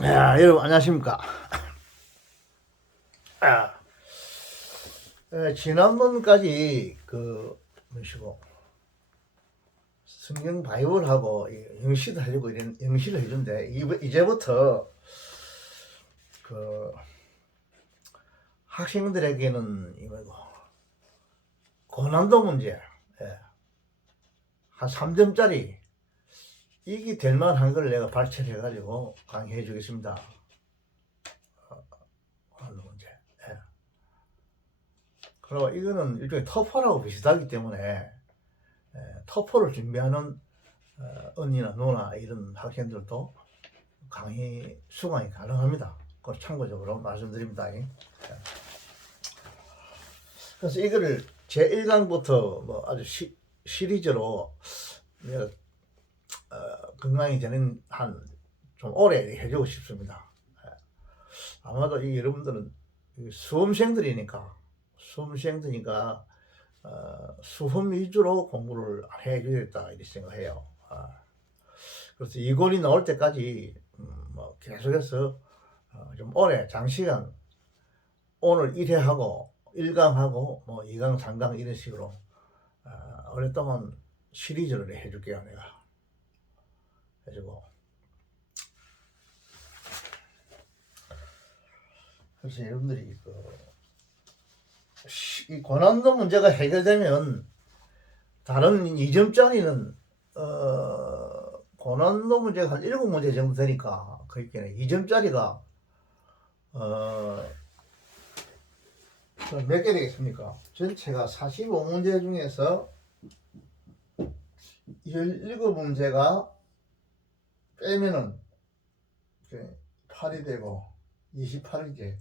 여러분 안녕하십니까? 아, 지난번까지 뭐시고 성경 바이블하고 영시를 하려고 이런 영시를 해준대. 이제부터 그 학생들에게는 이 뭐고 고난도 문제, 한 3점짜리 이게 될 만한 걸 내가 발췌를 해가지고 강의해 주겠습니다. 고난도 문제. 그리고 이거는 일종의 터프라고 비슷하기 때문에 터프를 준비하는 언니나 누나 이런 학생들도 강의 수강이 가능합니다. 그걸 참고적으로 말씀드립니다. 그래서 이거를 제1강부터 뭐 아주 시리즈로 내가 건강이 되는 한 좀 오래 해주고 싶습니다. 아마도 이 여러분들은 수험생들이니까 수험 위주로 공부를 해야겠다 이렇게 생각해요. 그래서 이 권이 나올 때까지 뭐 계속해서 좀 오래 장시간 오늘 1회하고 1강하고 뭐 2강 3강 이런 식으로 오랫동안 시리즈를 해줄게요. 내가 해주고, 그래서 여러분들이 이 고난도 문제가 해결되면 다른 2점짜리는 고난도 문제가 한 7문제 정도 되니까 그러니까 2점짜리가 몇 개 되겠습니까? 전체가 45문제 중에서 17문제가 빼면은 8이 되고 28이지.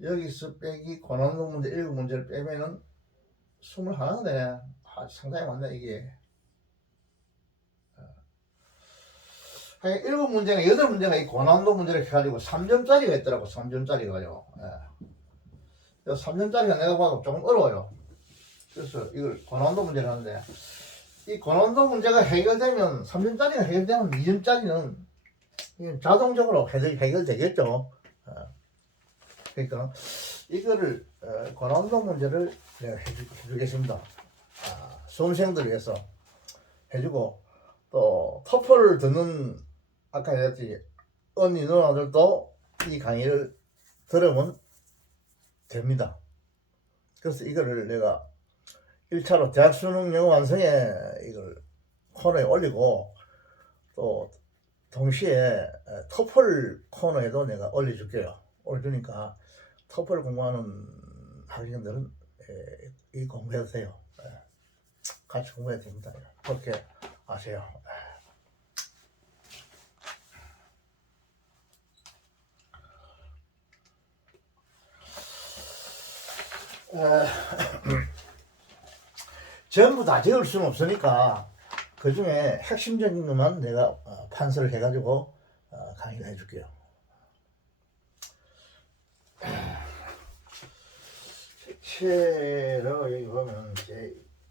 여기서 빼기 고난도 문제 7문제를 빼면은 21네. 상당히 많네 이게. 한 7문제가 8문제가 이 고난도 문제를 해가지고 3점짜리가 있더라고. 3점짜리가요. 3점짜리가 내가 봐도 조금 어려워요. 그래서 이걸 고난도 문제를 하는데, 이 고난도 문제가 해결되면 3점짜리가 해결되면 2점짜리는 자동적으로 해결되겠죠. 그러니까 이거를 고난도 문제를 내가 해주겠습니다. 수험생들 위해서 해주고, 또 토플을 듣는 아까 얘기했지 언니 누나들도 이 강의를 들으면 됩니다. 그래서 이거를 내가 1차로 대학 수능 영어 완성에 이걸 코너에 올리고, 또 동시에 토플 코너에도 내가 올려줄게요. 올려주니까 토플 공부하는 학생들은 이 공부해도 돼요. 같이 공부해도 됩니다. 그렇게 아세요. 전부 다 적을 수는 없으니까 그 중에 핵심적인 것만 내가 판서를 해가지고 강의를 해줄게요. 실제로 여기 보면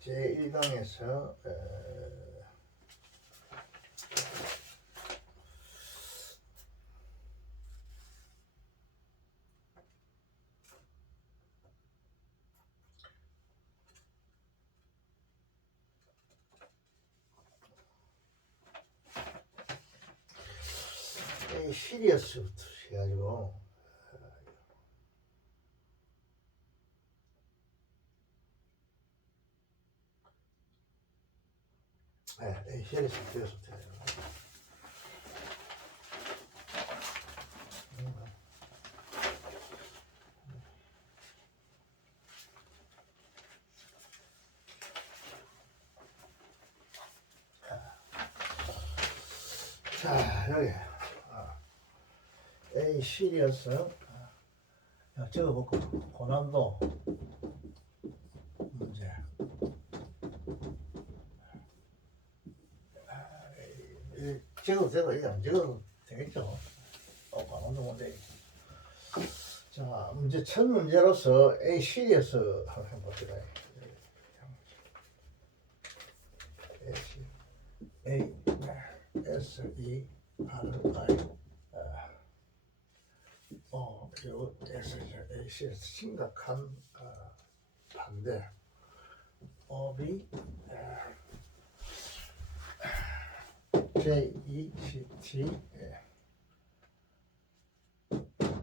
제1강에서 시리어스부터 해가지고 시리어스부터 해가지고 자, 여기 A 시리어스 적어볼까? 고난도 문제. 적어도 되고 이게 안 적어도 되겠죠. 고난도 문제. 자, 첫 문제로서 A 시리어스 한번 해봅시다. A S E R I AC에서 심각한 반대. 업이 JECT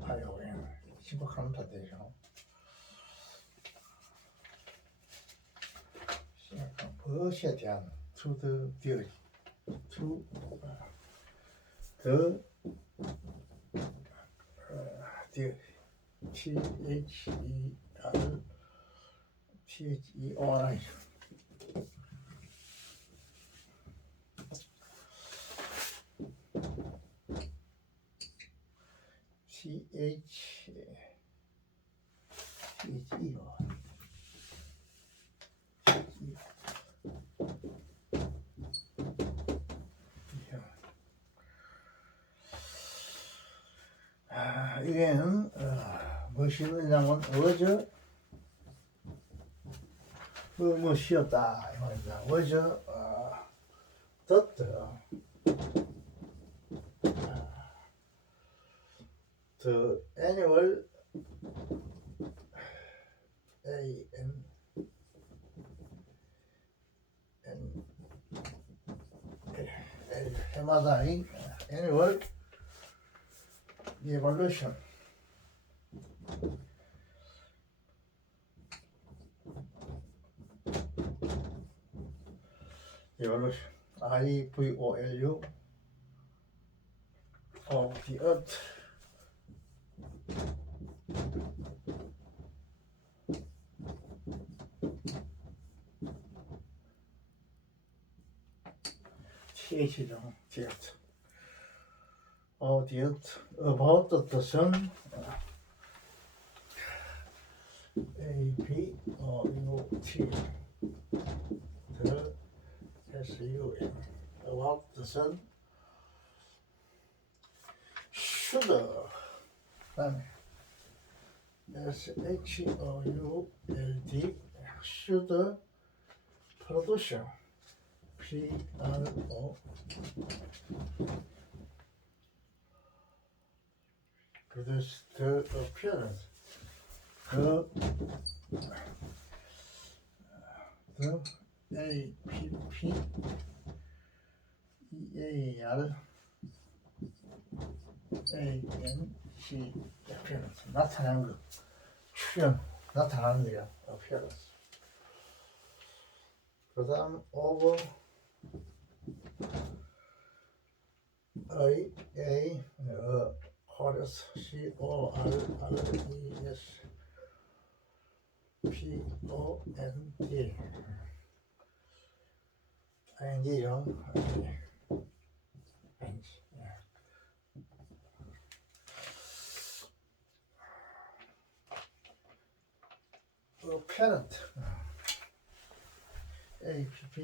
ION 심각한 반대죠. 심각한 무엇에 대한 to the theory, to the theory, THERI 이게는 무엇이 있냐면 어제 무엇이었다 이 말입니다. 어제 the annual 해마다의 annual evaluation IVOLU of the earth TH죠. the earth of the earth about the sun APOUT the SUN about the sun should 그다음에 SHOULD should produce PRO produce the appearance the APP EAR ANC appearance 나타나는 거 출현 나타나는 거야 appearance. 그 다음 over A chorus CORRES POND ING용 ING parent APP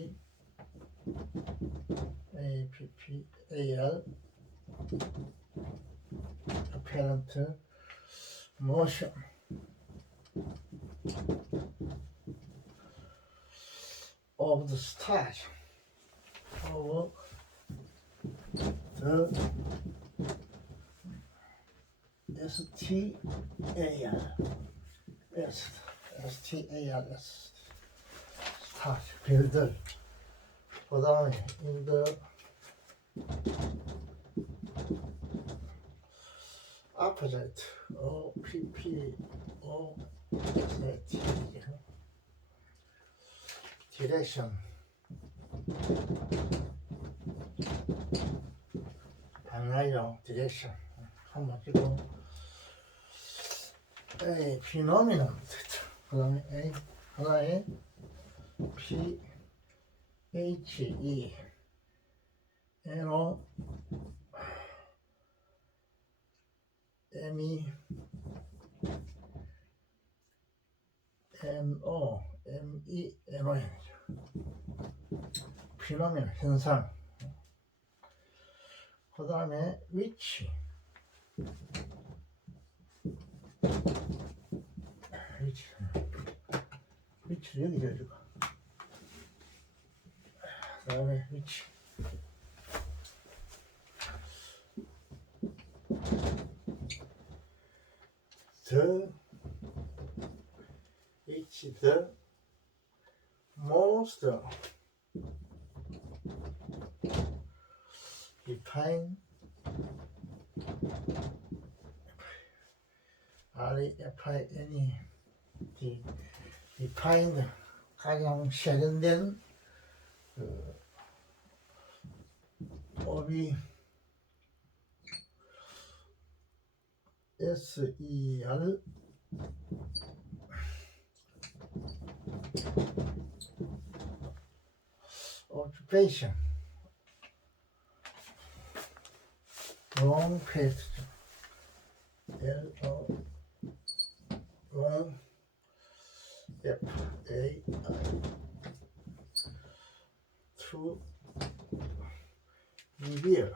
AR apparent motion of the stars of the STARS stars 별들. 그 다음에 in the opposite direction 방향이요 direction 한번 찍고 A phenomenon 그 다음에 A 하나에 PHE NO MENO 피노미나 현상. 그 다음에 위치 여기 해주고. 그 다음에 위치. the H the most define REFINE defined 가장 세련된 그 오비 SER occupation long page LO long FAI to reveal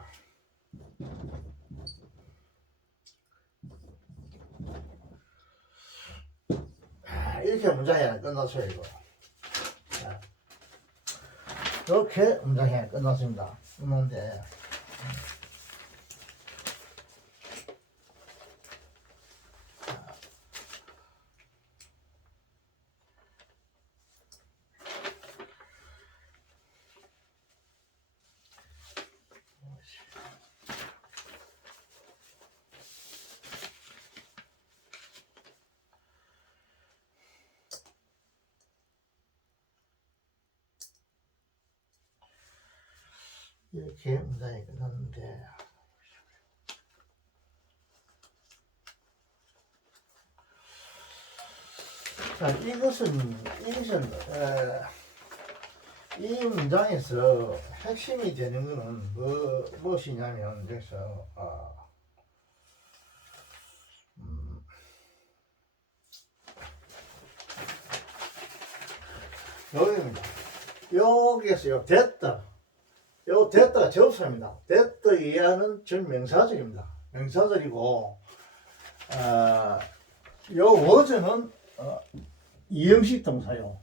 이렇게 문장이 하나 끝났어요. 이거 이렇게 문장이 하나 끝났습니다. 끝났는데 이렇게 문장이 끝났는데 자 이 문장에서 핵심이 되는 것은 무엇이냐면 그래서 여기입니다. 여기에서요 됐다가 접수입니다. 됐다 이하는 전명사절입니다. 명사절이고 요 워즈는 이형식 동사요.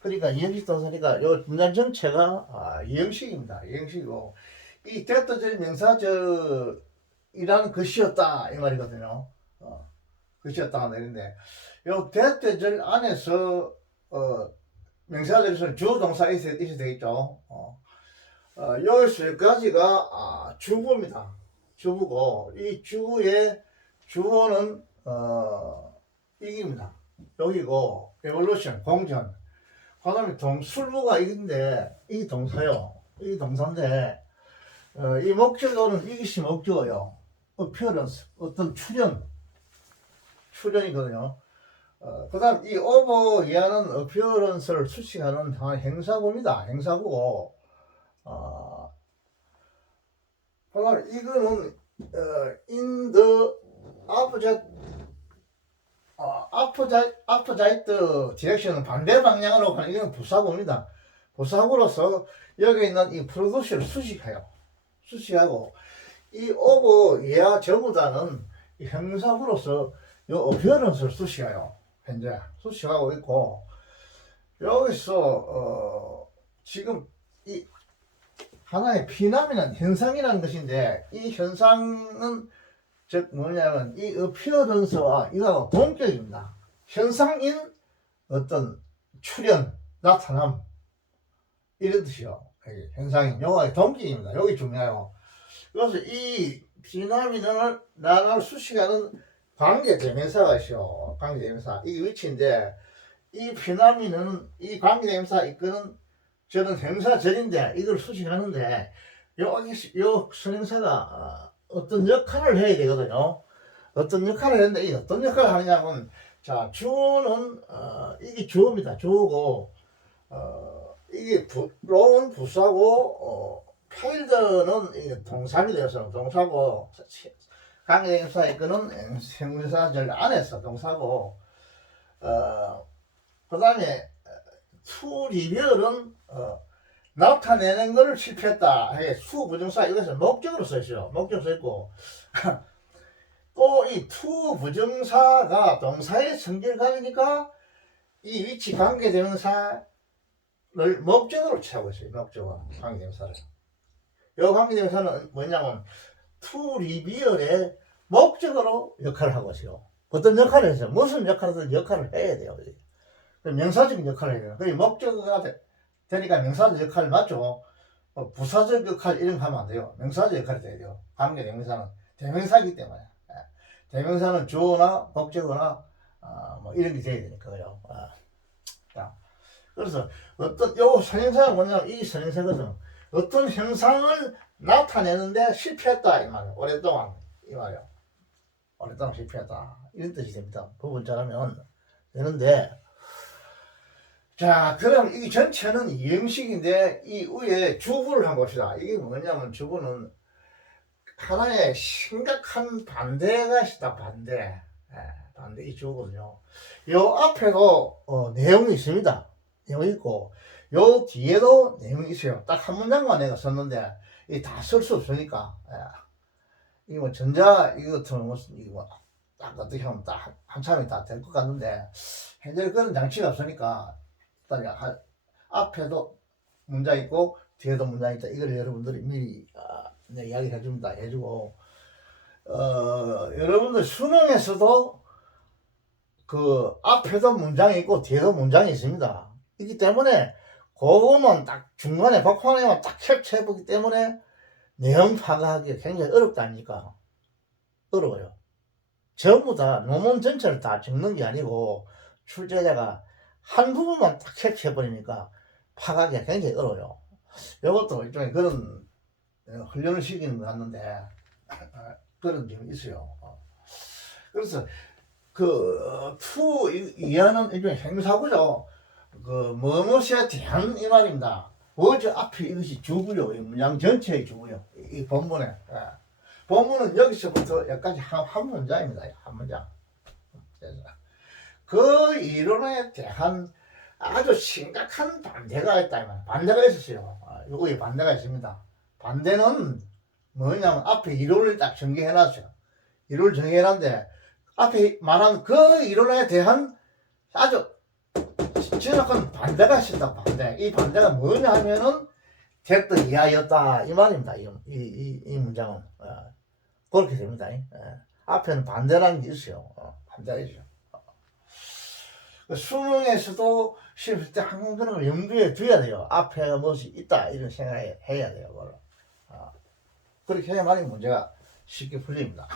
그러니까 이형식 동사니까 요 문장 전체가 이형식입니다. 이형식이고 이 됐다 절 명사절이라는 것이었다 이 말이거든요. 것이었다가 내린데 요 됐다 절 안에서 명사절에서는 주동사 있어야 되겠죠. 여기서 여기까지가 주부입니다. 주부고 이 주의 주어는 이깁니다. 여기고 evolution 공전. 그다음에 술부가 이긴데 이 동사요. 이 동사인데 이 목적어는 이것이 목적어요. appearance 어떤 출현이거든요. 그다음 이 over 이하는 appearance를 수식하는 행사구입니다. 행사구고 그다음 이거는 in the opposite direction 반대 방향으로 가는 이건 부사구입니다. 부사구로서 여기 있는 이 produce를 수식하고 이 over 이하 전부다는 이 형사구로서 요 appearance를 수식해요. 현재 수식하고 있고 여기서 지금 이 하나의 피남이라는 현상이라는 것인데 이 현상은 즉 뭐냐면 이 appearance와 이거하고 동격입니다. 현상인 어떤 출현, 나타남 이런 뜻이요. 현상인 요거의 동격입니다. 여기 중요해요. 그래서 이 피남이는 나를 수식하는 관계대명사가 있어요. 관계대명사 이 위치인데 이 피남이는 이 관계대명사 이끄는 저는 형사절인데 이걸 수식하는데 요 선행사가 어떤 역할을 해야 되거든요. 어떤 역할을 했는데 이 어떤 역할을 하느냐면 자 주어는 이게 주어입니다. 주어고 이게 로운 부사고 필드는 이게 동사이 되어서 동사고 관계대명사 이끄는 형사절 안에서 동사고 그 다음에 to reveal은 나타내는 것을 실패했다. 수 부정사 이것은 목적으로 써있어요. 목적으로 써있고 또 이 to 부정사가 동사의 성질을 가지니까 이 위치 관계대명사를 목적으로 취하고 있어요. 목적어 관계대명사를. 이 관계대명사는 뭐냐면 to reveal의 목적으로 역할을 하고 있어요. 어떤 역할을 해서 무슨 역할이든 역할을 해야 돼요. 명사적인 역할을 해야 돼요. 그 목적어가 되니까 명사적 역할을 맞죠. 부사적 역할 이런 거 하면 안 돼요. 명사적 역할이 돼야 돼요. 관계 대명사는 대명사이기 때문에. 대명사는 주어나 목적어나 뭐 이런 게 돼야 되니까요. 그래서 어떤 요 선행사가 뭐냐면 이 선행사거든. 어떤 현상을 나타내는데 실패했다 이 말이에요. 오랫동안 이 말이에요. 오랫동안 실패했다 이런 뜻이 됩니다. 부분 잘하면 되는데, 자 그럼 이 전체는 이형식인데 이 위에 주부를 한번 봅시다. 이게 뭐냐면 주부는 하나의 심각한 반대가 있다. 반대. 반대 이 주거든요. 요 앞에도 내용이 있습니다. 내용이 있고 요 뒤에도 내용이 있어요. 딱 한 문장만 내가 썼는데 이 다 쓸 수 없으니까. 이거 뭐 전자 이거 같은 무슨 이거 딱 어떻게 하면 딱 한참이 다 될 것 같은데 현재 그런 장치가 없으니까 일단 앞에도 문장 있고 뒤에도 문장 있다. 이걸 여러분들이 미리 이야기 해줍니다. 해주고 여러분들 수능에서도 그 앞에도 문장이 있고 뒤에도 문장이 있습니다. 이기 때문에 그거만 딱 중간에 박판에만 딱 캡처해보기 때문에 내용 파악하기 굉장히 어렵다니까. 어려워요. 전부 다 논문 전체를 다 적는 게 아니고 출제자가 한 부분만 딱 캡처해버리니까 파악하기가 굉장히 어려워요. 이것도 일종의 그런 훈련을 시키는 것 같는데 그런 점이 있어요. 그래서 투 이하는 일종의 행사구죠. 무엇에 대한 이 말입니다. 어제 앞에 이것이 주고요. 이 문장 전체의 주고요. 이 본문에. 본문은 여기서부터 여기까지 한 문장입니다. 한 문장. 그 이론에 대한 아주 심각한 반대가 있다. 반대가 있었어요. 여기 반대가 있습니다. 반대는 뭐냐면 앞에 이론을 딱 전개해놨어요. 이론을 정해놨는데 앞에 말한 그 이론에 대한 아주 정확한 반대가 있었다. 반대. 이 반대가 뭐냐 하면은 됐던 이하였다 이 말입니다. 이 문장은 그렇게 됩니다. 앞에는 반대라는 게 있어요. 반대가 있어요. 수능에서도 시험 때 항상 그런 걸 염두에 두어야 돼요. 앞에 무엇이 있다 이런 생각을 해야 돼요. 그렇게 해야만이 문제가 쉽게 풀립니다.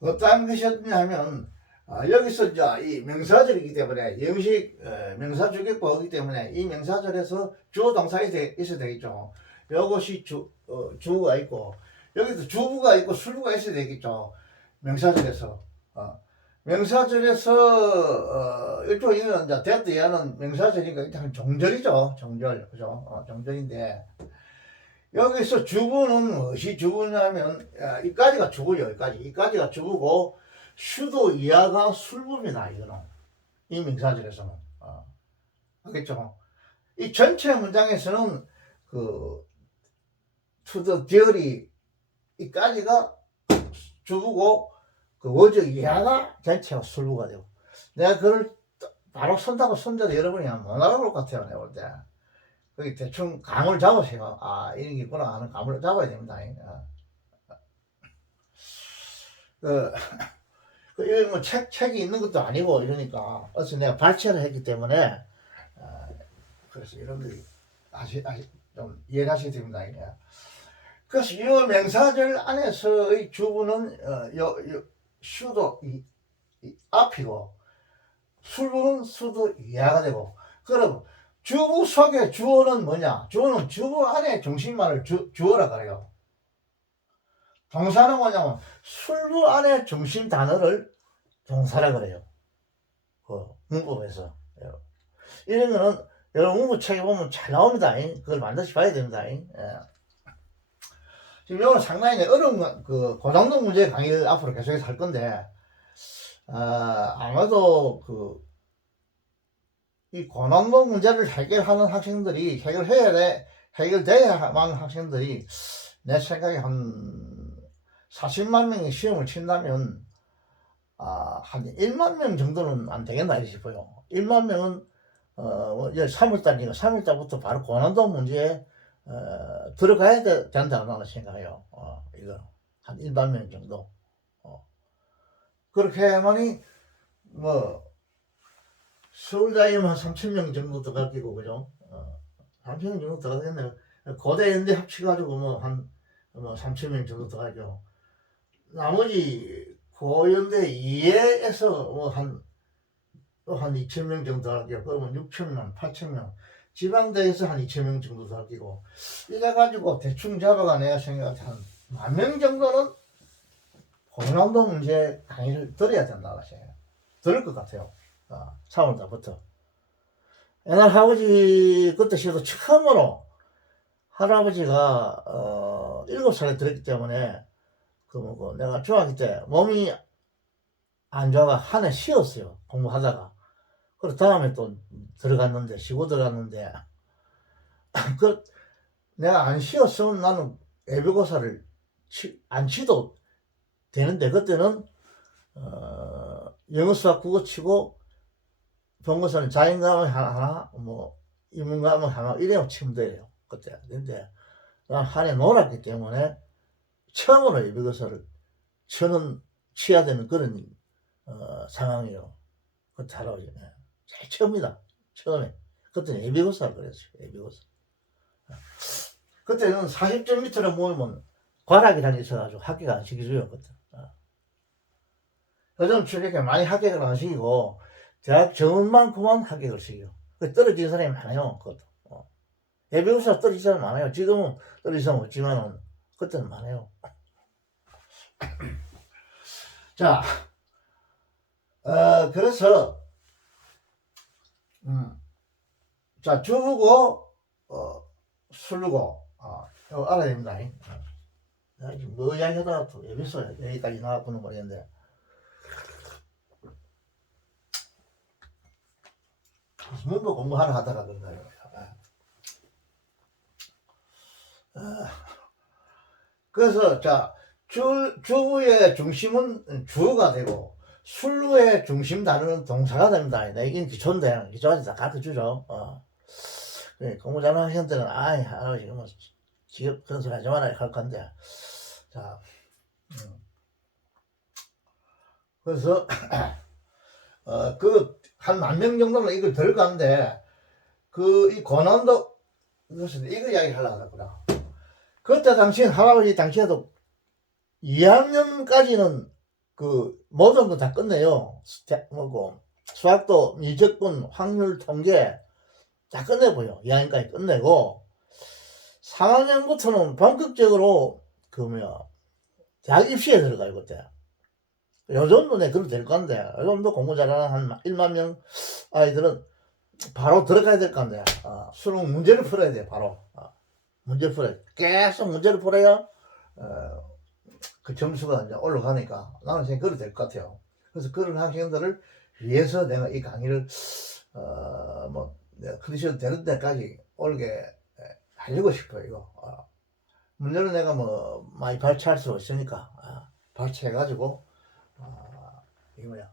어떤 것이었냐 하면 여기서 이제 이 명사절이기 때문에 영식 명사주격보이기 때문에 이 명사절에서 주어 동사가 있어야 되겠죠. 이것이 주어가 있고 여기도 주부가 있고 술부가 있어야 되겠죠. 명사절에서 명사절에서 일종의 이제 대도 얘는 명사절이니까 일단 종절이죠. 종절 그죠? 종절인데 여기서 주부는 무엇이 주부냐면 이까지가 주부요. 이까지가 주부고 수도 이하가 술부입니다. 이거는 이 명사절에서는 알겠죠? 이 전체 문장에서는 to the dear이 이까지가 주부고 어제 이하가 전체가 술부가 되고 내가 그걸 바로 선다고 선대도 여러분이 못 알아볼 것 같아요. 내가 볼 때. 거기 대충 감을 잡으세요. 이런 게 있구나 하는 감을 잡아야 됩니다. 이거 뭐 책이 있는 것도 아니고 이러니까 어서 내가 발췌를 했기 때문에 그래서 여러분들이 좀 이해를 하셔야 됩니다. 그래서 이 명사절 안에서의 주부는 수도 앞이고 술부는 수도 이하가 되고 그럼 주부 속의 주어는 뭐냐? 주어는 주부 안에 중심말을 주어라 그래요. 동사는 뭐냐면 술부 안에 중심 단어를 동사라 그래요. 문법에서. 이런 거는 여러분 문법책에 보면 잘 나옵니다. 그걸 반드시 봐야 됩니다. 지금 이거는 상당히 어려운 고등도 문제 강의를 앞으로 계속해서 할 건데 아마도 이 고난도 문제를 해결하는 학생들이 해결돼야만 학생들이 내 생각에 한 40만 명이 시험을 친다면 한 1만 명 정도는 안 되겠나 싶어요. 1만 명은 3월달이니까 3월달부터 바로 고난도 문제에 들어가야 된다고 나는 생각해요. 이거 한 1만 명 정도. 그렇게만이 뭐 서울다이면 한 3,000명 정도 들어갈 끼고 그죠? 3,000명 정도 들어가겠네요. 고대 연대 합치가지고 뭐 한 뭐 3,000명 정도 들어가죠. 나머지 고연대 이외에서 뭐한 2,000명 정도 들어갈게요. 그러면 6,000명, 8,000명. 지방대에서 한 2,000명 정도 들어가고 이래가지고 대충 잡아가 내가 생각할 한 10,000명 정도는 공남도 문제 강의를 들어야 된다고 생각해요. 들을 것 같아요. 3월달부터. 옛날 할아버지 그때 시도 처음으로 할아버지가 7살에 들었기 때문에 내가 중학교 때 몸이 안 좋아가 한 해 쉬었어요. 공부하다가. 그리고 다음에 또 들어갔는데 쉬고 들어갔는데 내가 안 쉬었으면 나는 예비고사를 안 치도 되는데 그때는 영어 수학 국어 치고 본고사는 자연과목 하나 뭐 인문과목 하나 이래면 치면 돼요. 그때. 근데 난 한 해 놀았기 때문에 처음으로 예비고사를 치야 되는 그런 상황이요. 그때 할아버지 제일 처음이다. 처음에. 그때는 예비고사를 그랬어요. 예비고사. 그때는 40점 밑으로 모이면 과락이라는 게 있어가지고 합격 안 시켜줘요. 그때. 요즘 출력에 많이 합격을 안 시키고 대학 정원만큼만 합격을 시켜요. 떨어진 사람이 많아요. 그것도. 예비고사 떨어진 사람이 많아요. 지금은 떨어진 사람 없지만은 그때는 많아요. 자, 그래서 자, 주부고 술고 이거 알아야 됩니다. 내가 지금 뭐 이야기하다가 또 예비소 여기까지 나왔구나 모르겠는데 문법 공부하러 하다가 그런 거예요. 그래서 자, 주부의 중심은 주어가 되고 술루의 중심 다루는 동사가 됩니다. 이게 기초인데 기초까지 다 가르쳐주죠. 공부 잘하는 형들은 할아버지 뭐 지금 그런 소리 하지 말아야 할 건데 자 그래서 한 10,000명 정도는 이걸 들어가는데 이 고난도 이것은 이거 이야기 하려고 하더구나. 그때 당시엔 할아버지 당시에도 2학년까지는 모든 거 다 끝내요. 수학도 미적분, 확률, 통계 다 끝내고요. 2학년까지 끝내고 3학년부터는 본격적으로 대학 입시에 들어가요. 그때. 요즘도 내 그래도 될 건데 요즘도 공부 잘하는 한 1만 명 아이들은 바로 들어가야 될 건데 수능 문제를 풀어야 돼. 바로 문제를 풀어야 돼. 계속 문제를 풀어야 그 점수가 이제 올라가니까 나는 지금 그래도 될 것 같아요. 그래서 그런 학생들을 위해서 내가 이 강의를 내가 컨디션 되는 데까지 올게 하려고 싶어요. 이거 문제는 내가 많이 발췌할 수 있으니까 발췌해가지고 이거 뭐야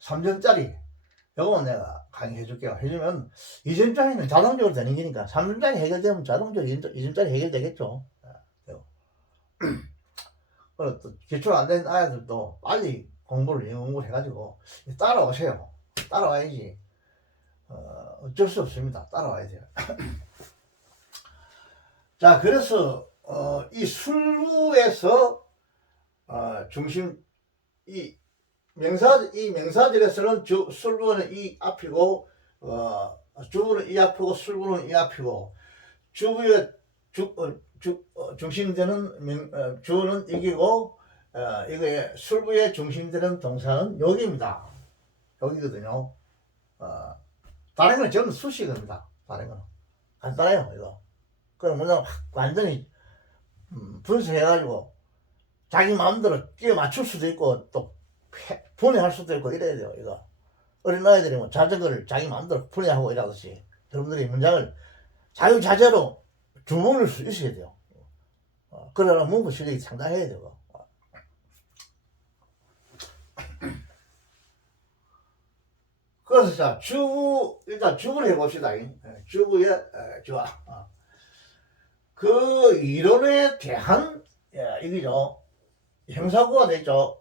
3점짜리 요거는 내가 강의해 줄게요. 해주면 2점짜리는 자동적으로 되는 거니까 3점짜리 해결되면 자동적으로 2점짜리 해결되겠죠. 그리고 또 기초 안 된 아이들도 빨리 공부를 영어 해가지고 따라오세요. 따라와야지. 어쩔 수 없습니다. 따라와야 돼요. 자, 그래서 이 술부에서 중심 이 명사절에서는 술부는 이 앞이고 주부는 이 앞이고 술부는 이 앞이고 주부의 중심되는 주어는 이기고 이거의 술부의 중심되는 동사는 여기입니다. 여기거든요. 다른 건 전부 수식입니다. 다른 거는 간단해요. 이거 그럼 그냥 완전히 분석해가지고 자기 마음대로 끼워 맞출 수도 있고 또 분해할 수도 있고 이래야 돼요. 이거 어린아이들이 뭐 자전거를 자기 마음대로 분해하고 이러듯이 여러분들이 문장을 자유자재로 주문할 수 있어야 돼요. 그러나 문구 실력이 상당해야 되고. 그래서 자, 일단 주부를 해봅시다. 주부의 주어. 그 이론에 대한 이거죠. 형사구가 되죠.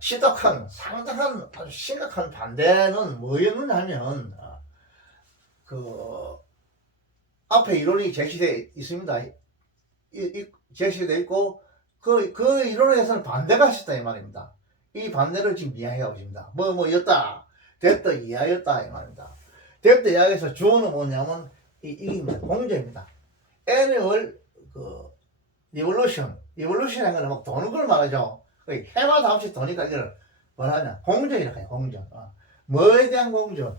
지독한 상당한 아주 심각한 반대는 뭐였느냐 하면 그 앞에 이론이 제시되어 있습니다. 제시되어 있고 그 이론에서는 반대가 있었다 이 말입니다. 이 반대를 지금 이야기하고 있습니다. 뭐였다 됐다 이하였다 이 말입니다. 됐다 이야기해서 주어는 뭐냐면 이입니다. 공정입니다. annual evolution이라는 거는 막 도는 걸 말하죠. 해마다 없이 도니까 이걸 뭐라냐 공정이라고 해요. 공정. 뭐에 대한 공정?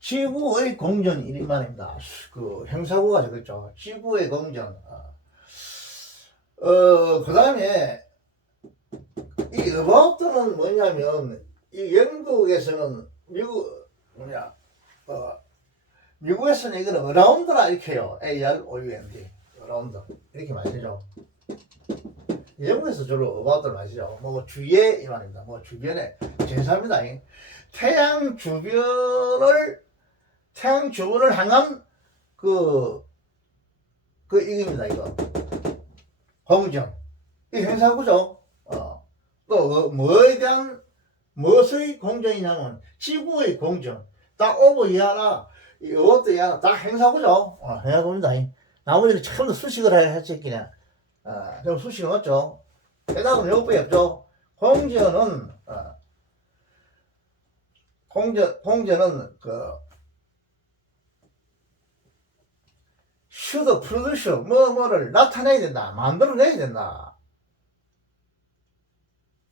지구의 공정 이 말입니다. 그 형사구가 적었죠. 지구의 공정. 그 다음에 이 about는 뭐냐면 이 영국에서는 미국에서는 이거는 around라 이렇게 해요. AROUND around 이렇게 많이 쓰죠. 영국에서 주로 about를 많이 쓰죠. 뭐 주위에 이 말입니다. 뭐 주변에 제사입니다. 태양 주변을 향한 이겁니다. 이거 공정 이 행사구죠. 또 뭐에 대한 무엇의 공정이냐면 지구의 공정 딱 오버 이하나 이것도 이하나 다 행사구죠. 행사구입니다. 나머지는 처음부터 수식을 해야 했지 그냥 좀 수식은 없죠. 대답은 요거밖에 없죠. 공정은 should produce 뭐를 나타내야 된다, 만들어내야 된다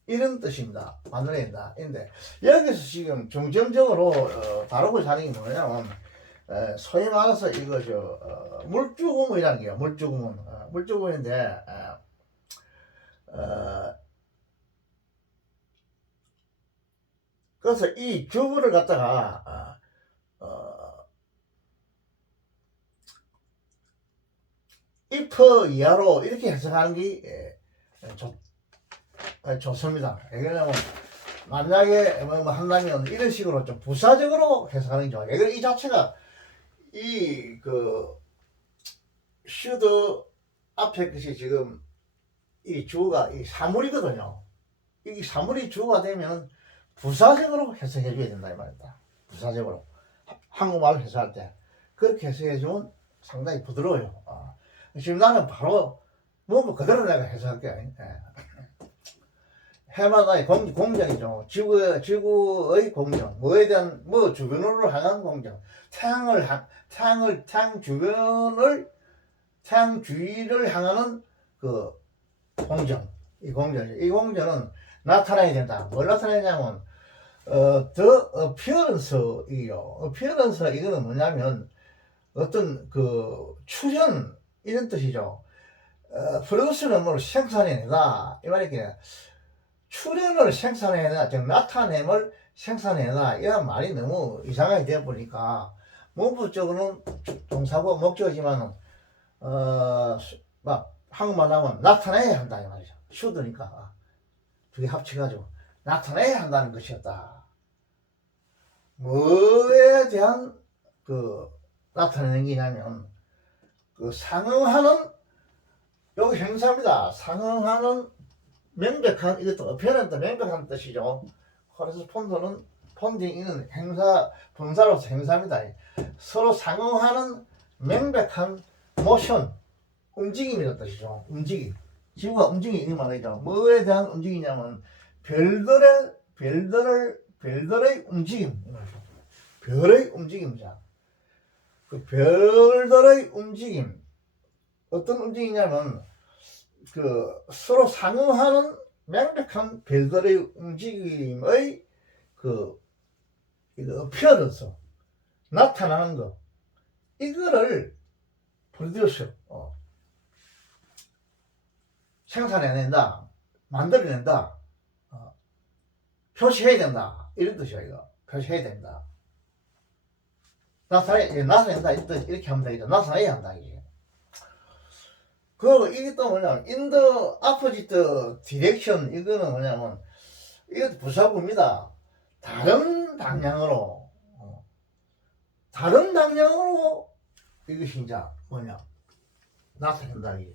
이런 뜻입니다. 만들어야 된다. 근데 여기서 지금 중점적으로 다루고 하는 게 뭐냐면 소위 말해서 이거 물주구문이라는 게요. 물주구문인데 그래서 이 주구를 갖다가 if 이하로 이렇게 해석하는 게 좋습니다. 왜냐면 만약에 뭐 한다면 이런 식으로 좀 부사적으로 해석하는 게 좋아요. 이 자체가 should 앞에 것이 지금 이 주어가 이 사물이거든요. 이 사물이 주어가 되면 부사적으로 해석해 줘야 된다 이 말입니다. 부사적으로 한국말을 해석할 때 그렇게 해석해 주면 상당히 부드러워요. 지금 나는 바로 뭐 그대로 내가 해석할게. 해마다의 공정이죠. 지구의 공정. 뭐에 대한 주변으로 향한 공정. 태양 주위를 향하는 그 공정. 이 공정은 나타나야 된다. 뭘 나타내냐면 the appearance이요. appearance 이거는 뭐냐면 어떤 출현 이런 뜻이죠. produce는 뭘 생산해내다 이 말이겠네. 출현을 생산해내다, 즉 나타냄을 생산해내다 이런 말이 너무 이상하게 되어 보니까 문법적으로는 동사고 목적이지만 막 한국말 하면 나타내야 한다 이 말이죠. should니까 두 개 합쳐가지고 나타내야 한다는 것이었다. 뭐에 대한 나타내는 게냐면 상응하는 여기 형사입니다. 상응하는 명백한 이것도 어편한다 명백한 뜻이죠. 코레스폰더는 폰딩이는 행사 분사로서 행사입니다. 서로 상응하는 명백한 모션 움직임이라는 뜻이죠. 움직임. 지구가 움직이는 말이죠. 뭐에 대한 움직이냐면 별들의 움직임. 별의 움직임이자 그 별들의 움직임 어떤 움직이냐면 서로 상응하는 명백한 별들의 움직임의 이거 어피어런스 나타나는 거 이거를 프로듀스 생산해낸다 만들어낸다 표시해야 된다 이런 뜻이야. 이거 표시해야 된다 나타낸다 이렇게 하면 되겠다. 나타내야 한다 이게. 그리고 이게 또 뭐냐면 in the opposite direction 이거는 뭐냐면 이것도 부사구입니다. 다른 방향으로 이것이 이제 뭐냐 나타낸다 이게.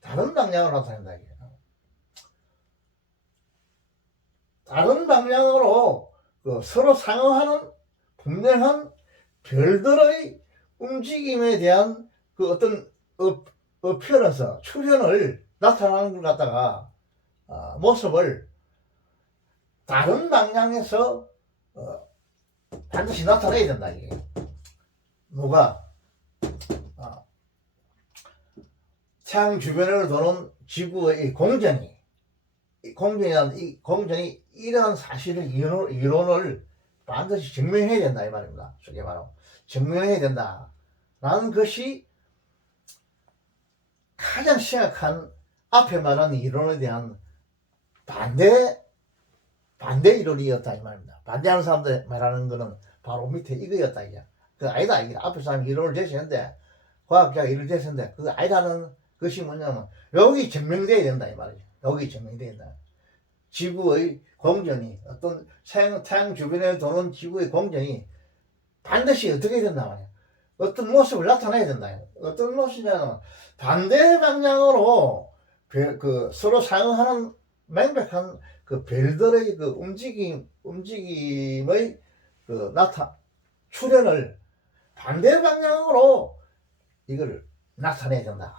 다른 방향으로 나타낸다 이게. 다른 방향으로 그 서로 상응하는 분명한 별들의 움직임에 대한 그 어떤 어피어런스, 출현을 나타나는 걸 갖다가 모습을 다른 방향에서 반드시 나타내야 된다 이게. 뭐가 태양 주변을 도는 지구의 공전이 이 공전이 이러한 사실을 이론을 반드시 증명해야 된다 이 말입니다. 쉽게 말하면 증명해야 된다 라는 것이 가장 심각한 앞에 말한 이론에 대한 반대 이론이었다 이 말입니다. 반대하는 사람들 말하는 거는 바로 밑에 이거였다 이게. 그 아니다 이게. 앞에 사람이 이론을 제시했는데 과학자가 이론을 제시했는데 그거 아니라는 것이 뭐냐면 여기 증명돼야 된다 이 말이죠. 여기 증명돼야 된다. 지구의 공전이 어떤 태양 주변에 도는 지구의 공전이 반드시 어떻게 된다 말이야. 어떤 모습을 나타내야 된다. 어떤 모습이냐면 반대 방향으로 그 서로 상응하는 명백한 그 별들의 그 움직임의 그 출현을 반대 방향으로 이걸 나타내야 된다.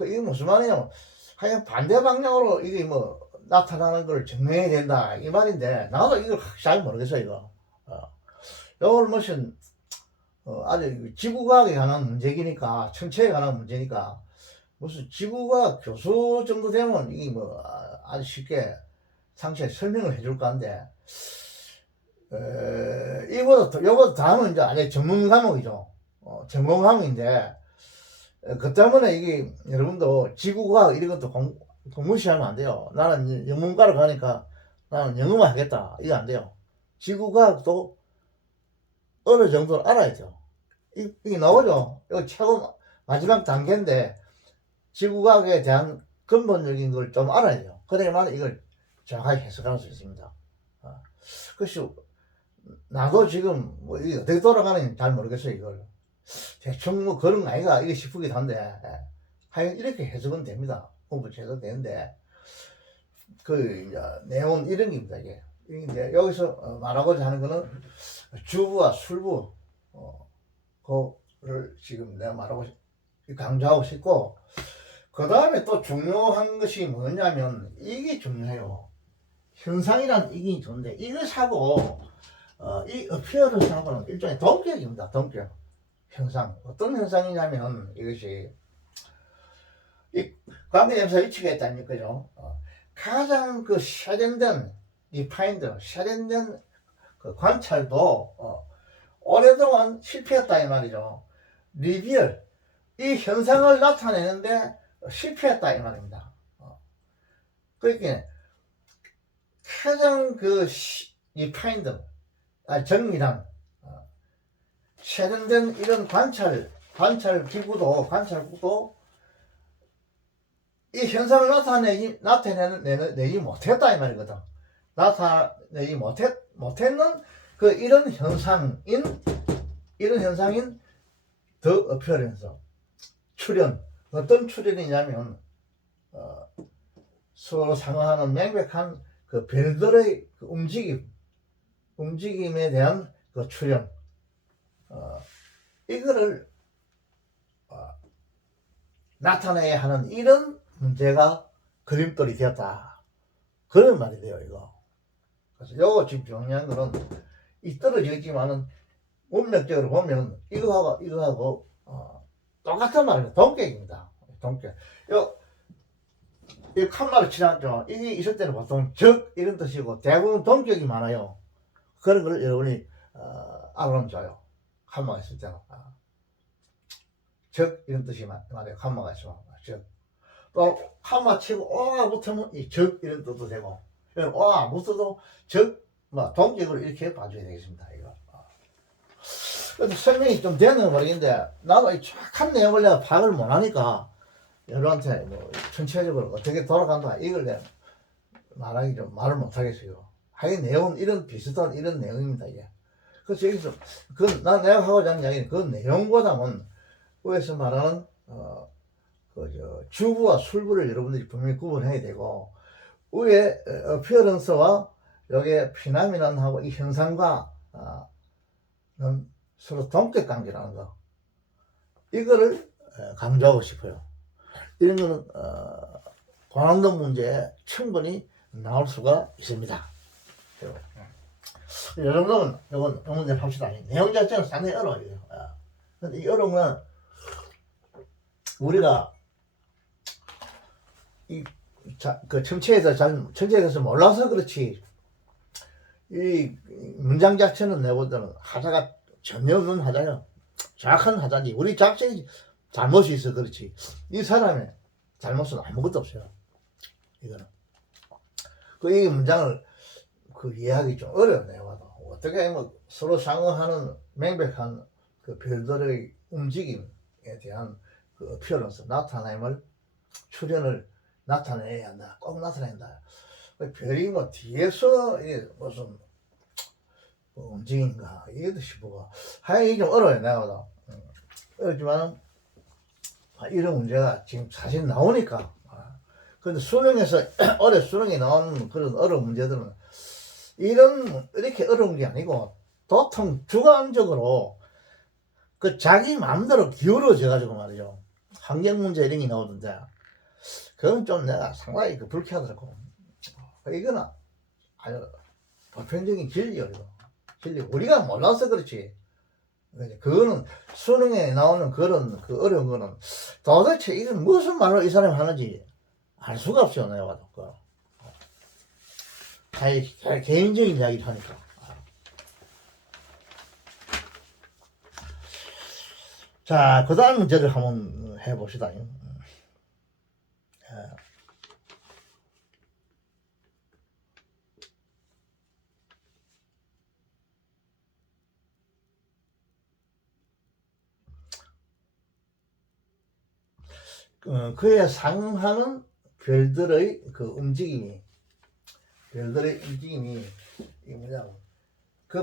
이게 무슨 말이냐면 하여간 반대 방향으로 이게 뭐 나타나는 걸 증명해야 된다 이 말인데 나도 이걸 잘 모르겠어 이거. 이걸 무슨 아주 지구과학에 관한 문제이니까 천체에 관한 문제니까 무슨 지구과학 교수 정도 되면 이게 뭐 아주 쉽게 상세히 설명을 해줄 건데 요것도 다음은 이제 아주 전문 과목이죠. 전문 과목인데 그 때문에 이게 여러분도 지구과학 이런 것도 무시하면 안 돼요. 나는 영문과로 가니까 나는 영어만 하겠다 이거 안 돼요. 지구과학도 어느 정도는 알아야죠. 이게 나오죠. 이거 최고 마지막 단계인데 지구과학에 대한 근본적인 걸 좀 알아야 돼요. 그래야만 이걸 정확하게 해석할 수 있습니다. 그래서 나도 지금 뭐 이게 어떻게 돌아가는지 잘 모르겠어요. 이걸 대충 뭐 그런 거 아이가 이게 싶기도 한데 하여간 이렇게 해석은 됩니다. 공부 제대로 되는데 그 이제 내용은 이런 겁니다. 이게 이제 여기서 말하고자 하는 거는 주부와 술부 그를 지금 내가 말하고 강조하고 싶고 그 다음에 또 중요한 것이 뭐냐면 이게 중요해요. 현상이란 이게 좋은데 이것하고 이 어피어런스하고는 일종의 동격입니다. 동격 현상. 어떤 현상이냐면 이것이 이 광대점사 위치가 있다는 거죠. 가장 그 세련된 리파인드 세련된 그 관찰도 오랫동안 실패했다 이 말이죠. 리비얼 이 현상을 나타내는데 실패했다 이 말입니다. 그러니까 가장 그 리파인드 정밀한 세련된 이런 관찰 기구도 이 현상을 나타내지 못했다 이 말이거든. 나타내지 못했는 그 이런 현상인 더 어피어런스 출현. 어떤 출현이냐면 서로 상응하는 명백한 그 별들의 그 움직임에 대한 그 출현. 이거를 나타내야 하는 이런 문제가 그림돌이 되었다. 그런 말이 돼요, 이거. 그래서 요거 지금 중요한 거는 이 떨어져 있지만은 문맥적으로 보면 이거하고 똑같은 말입니다. 동격입니다. 동격. 이 칸마를 치놨죠. 이게 있을 때는 보통 적 이런 뜻이고 대부분 동격이 많아요. 그런 걸 여러분이 알아놓으면 좋아요. 칸마가 있을 때는 적 이런 뜻이 많아요. 칸마가 있으면 적. 또 칸마 치고 오가 붙으면 이 적 이런 뜻도 되고 오가 붙어도 적 동격으로 이렇게 봐줘야 되겠습니다. 이거. 그래도 설명이 좀 되는 모르겠는데 나도 이 정확한 내용을 내가 파악을 못하니까 여러분한테 뭐 전체적으로 어떻게 돌아간다 이걸 내가 말하기 좀 말을 못하겠어요. 하여간 내용은 이런 비슷한 이런 내용입니다. 이게. 그래서 여기서 내가 하고자 하는 이야기는 그 내용보다는 위에서 말하는 주부와 술부를 여러분들이 분명히 구분해야 되고 위에 어피어런스와 여기에 피나미난하고 이 현상과 는 서로 동격 관계라는 거, 이거를 강조하고 싶어요. 이런 거는 고난도 문제에 충분히 나올 수가 있습니다. 이 정도는 이건 문제 합시다. 내용 자체는 상당히 어려워요. 근데 이 어려운 건 우리가 그 전체에서 몰라서 그렇지, 이 문장 자체는 내보다는 하자가 전혀 없는 하자요. 정확한 하자지. 우리 작성이 잘못이 있어 그렇지, 이 사람의 잘못은 아무것도 없어요. 이거는 이 문장을 이해하기 좀 어려워. 내가 어떻게 서로 상응하는 명백한 별들의 움직임에 대한 어피어런스, 나타남을, 출현을 나타내야 한다. 꼭 나타내야 한다. 별이 뒤에서 무슨 움직임인가, 이해도 싶고 하여간 좀 어려워요. 내가 어렵지만 이런 문제가 지금 사실 나오니까. 근데 수능에서 수능에 나오는 그런 어려운 문제들은 이렇게 어려운 게 아니고 도통 주관적으로 자기 마음대로 기울어져 가지고 말이죠. 환경 문제 이런 게 나오던데, 그건 좀 내가 상당히 불쾌하더라고. 이거는 아주 보편적인 진리예요. 진리. 우리가 몰라서 그렇지. 그거는 수능에 나오는 그런 어려운 거는 도대체 이건 무슨 말로 이 사람이 하는지 알 수가 없어요. 내가 봐도. 개인적인 이야기를 하니까. 자, 그 다음 문제를 한번 해봅시다. 그에 상응하는 별들의 움직임이, 이 뭐냐면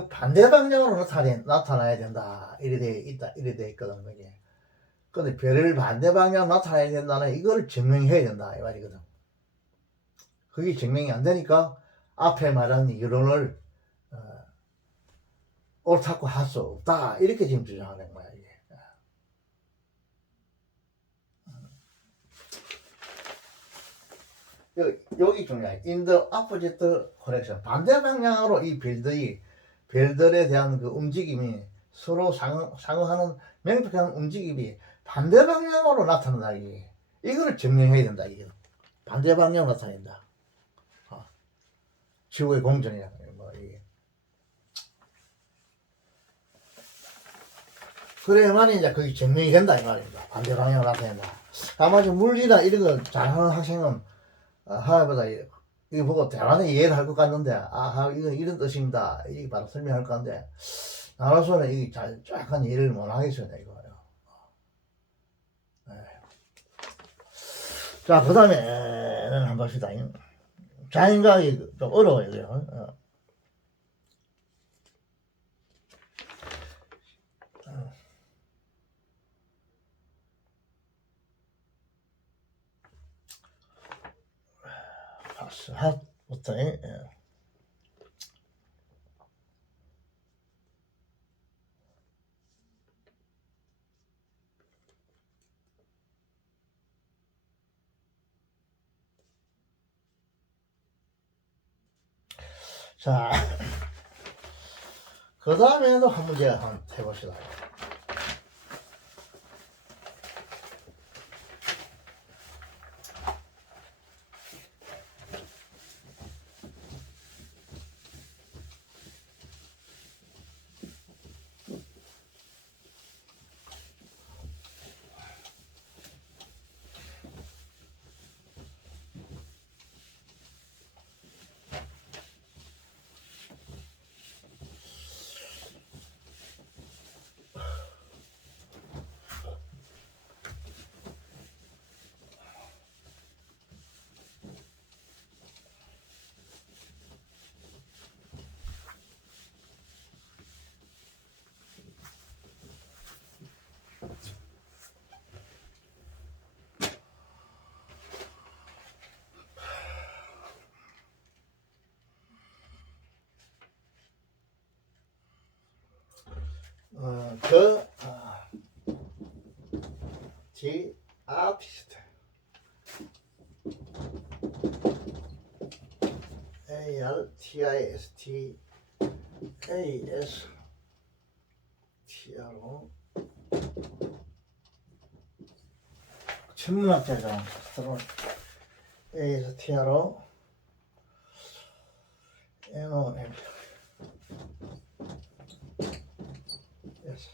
반대 방향으로 나타나야 된다. 이래 돼 있거든. 그게. 근데 별을 반대 방향 나타나야 된다는 이걸 증명해야 된다 이 말이거든. 그게 증명이 안 되니까 앞에 말한 이론을 옳다고 할 수 없다, 이렇게 지금 주장하는 거야 이게. 여기 중요해. In the opposite direction, 반대 방향으로 이 별들에 대한 움직임이 서로 상응하는 명백한 움직임이 반대 방향으로 나타난다. 이거를 증명해야 된다. 이게 반대 방향으로 나타낸다. 지구의 공전이야. 이게. 그래야만 이제 그게 증명이 된다 이 말입니다. 반대 방향으로 나타낸다. 아마 물리나 이런 거 잘하는 학생은 하나보다 이거 보고 대단히 이해를 할 것 같는데, 이건 이런 뜻입니다. 이게 바로 설명할 것 같은데, 나로서는 이게 약간 이해를 못 하겠어요, 이거요. 자, 그 다음에는 한번 봅시다. 자연과학이 좀 어려워요, 이거요. 핫부터. 자, 그 다음에도 한 문제 한번 해봅시다. the artist artist astro 천문학자죠. astro nom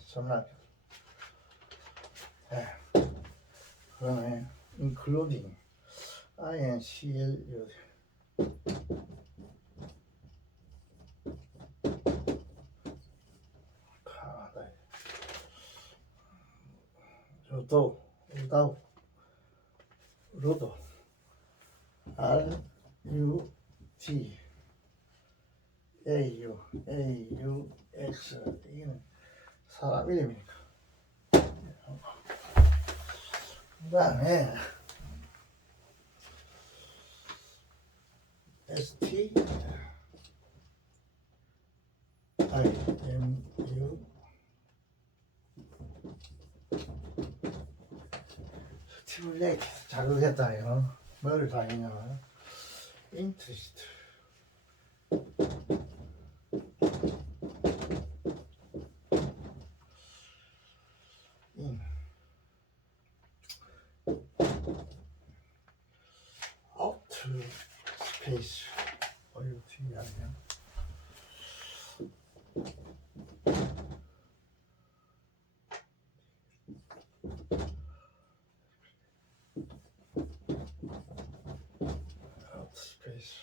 천문학자. 그러네. including inclu 로도 로도 RUT AUX 이는 사람 이름이니까. 그 다음에 ST IMU 스티뮬레이트 자극했다요. 뭘 자극냐면 인트리스트 인 아우트 스페이스 어이없지 아니야. space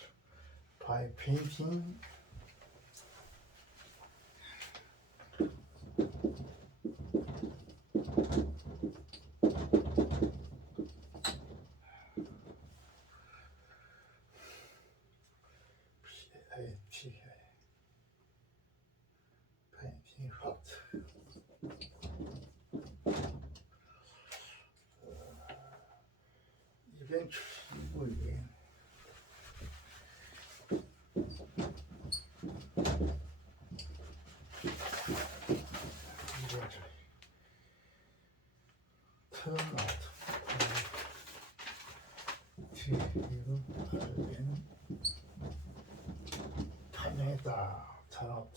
by painting painting what eventually turn out TURN 판명했다. turn out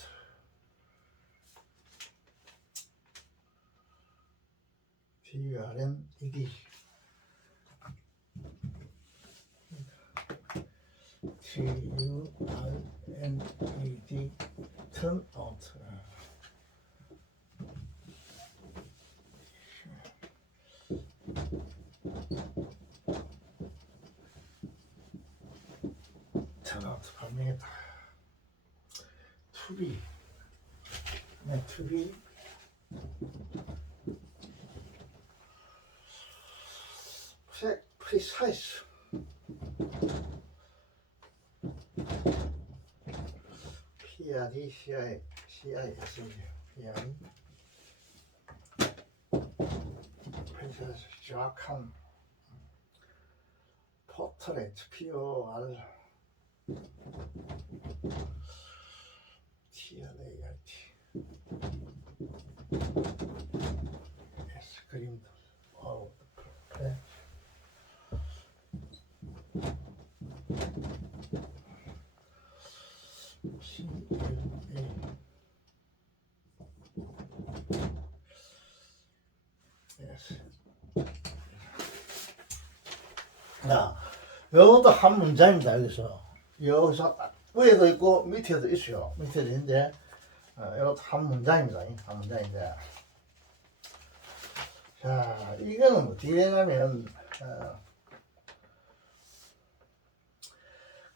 TURN ED TURNED turn out turn out 판명했다. to be to be precise precise 정확한 portrait POR TRAIT S 그림도 그래. 자, 이것도 한 문장입니다. 여기서 위에도 있고 밑에도 있어요. 밑에도 있는데 이것도 한 문장입니다. 한 문장인데, 자, 이거는 어떻게 되냐면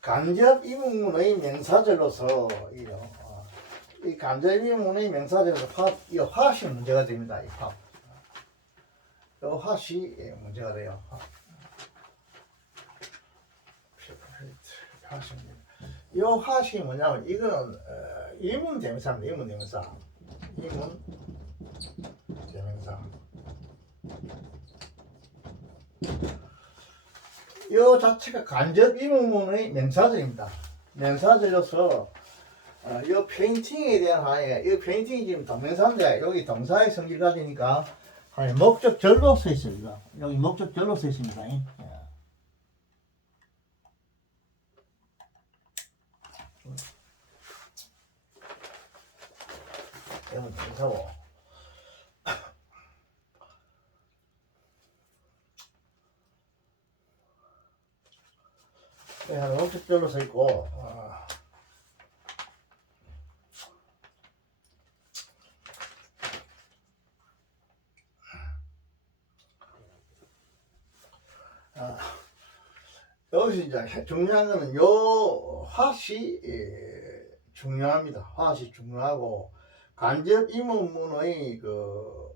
간접 이문의 명사절로서 이 간접 이문의 명사절로서 이 화시 문제가 됩니다. 이 화시 문제가 돼요. 이 화시 뭐냐면 이거는 이문 대명사입니다. 이문 대명사. 이문 대명사. 이 자체가 간접 이문의 명사절입니다. 명사절로서 이 페인팅에 대한 하에 이 페인팅이 지금 동명사인데 여기 동사의 성질 가지니까 하에 목적절로 써 있습니다. 여기 목적절로 써 있습니다. 예. 이건 동사고. 네, 목적절로 써 있고. 여기서 이제 중요한 거는 요 화시 중요합니다. 화시 중요하고 간접 의문문의 그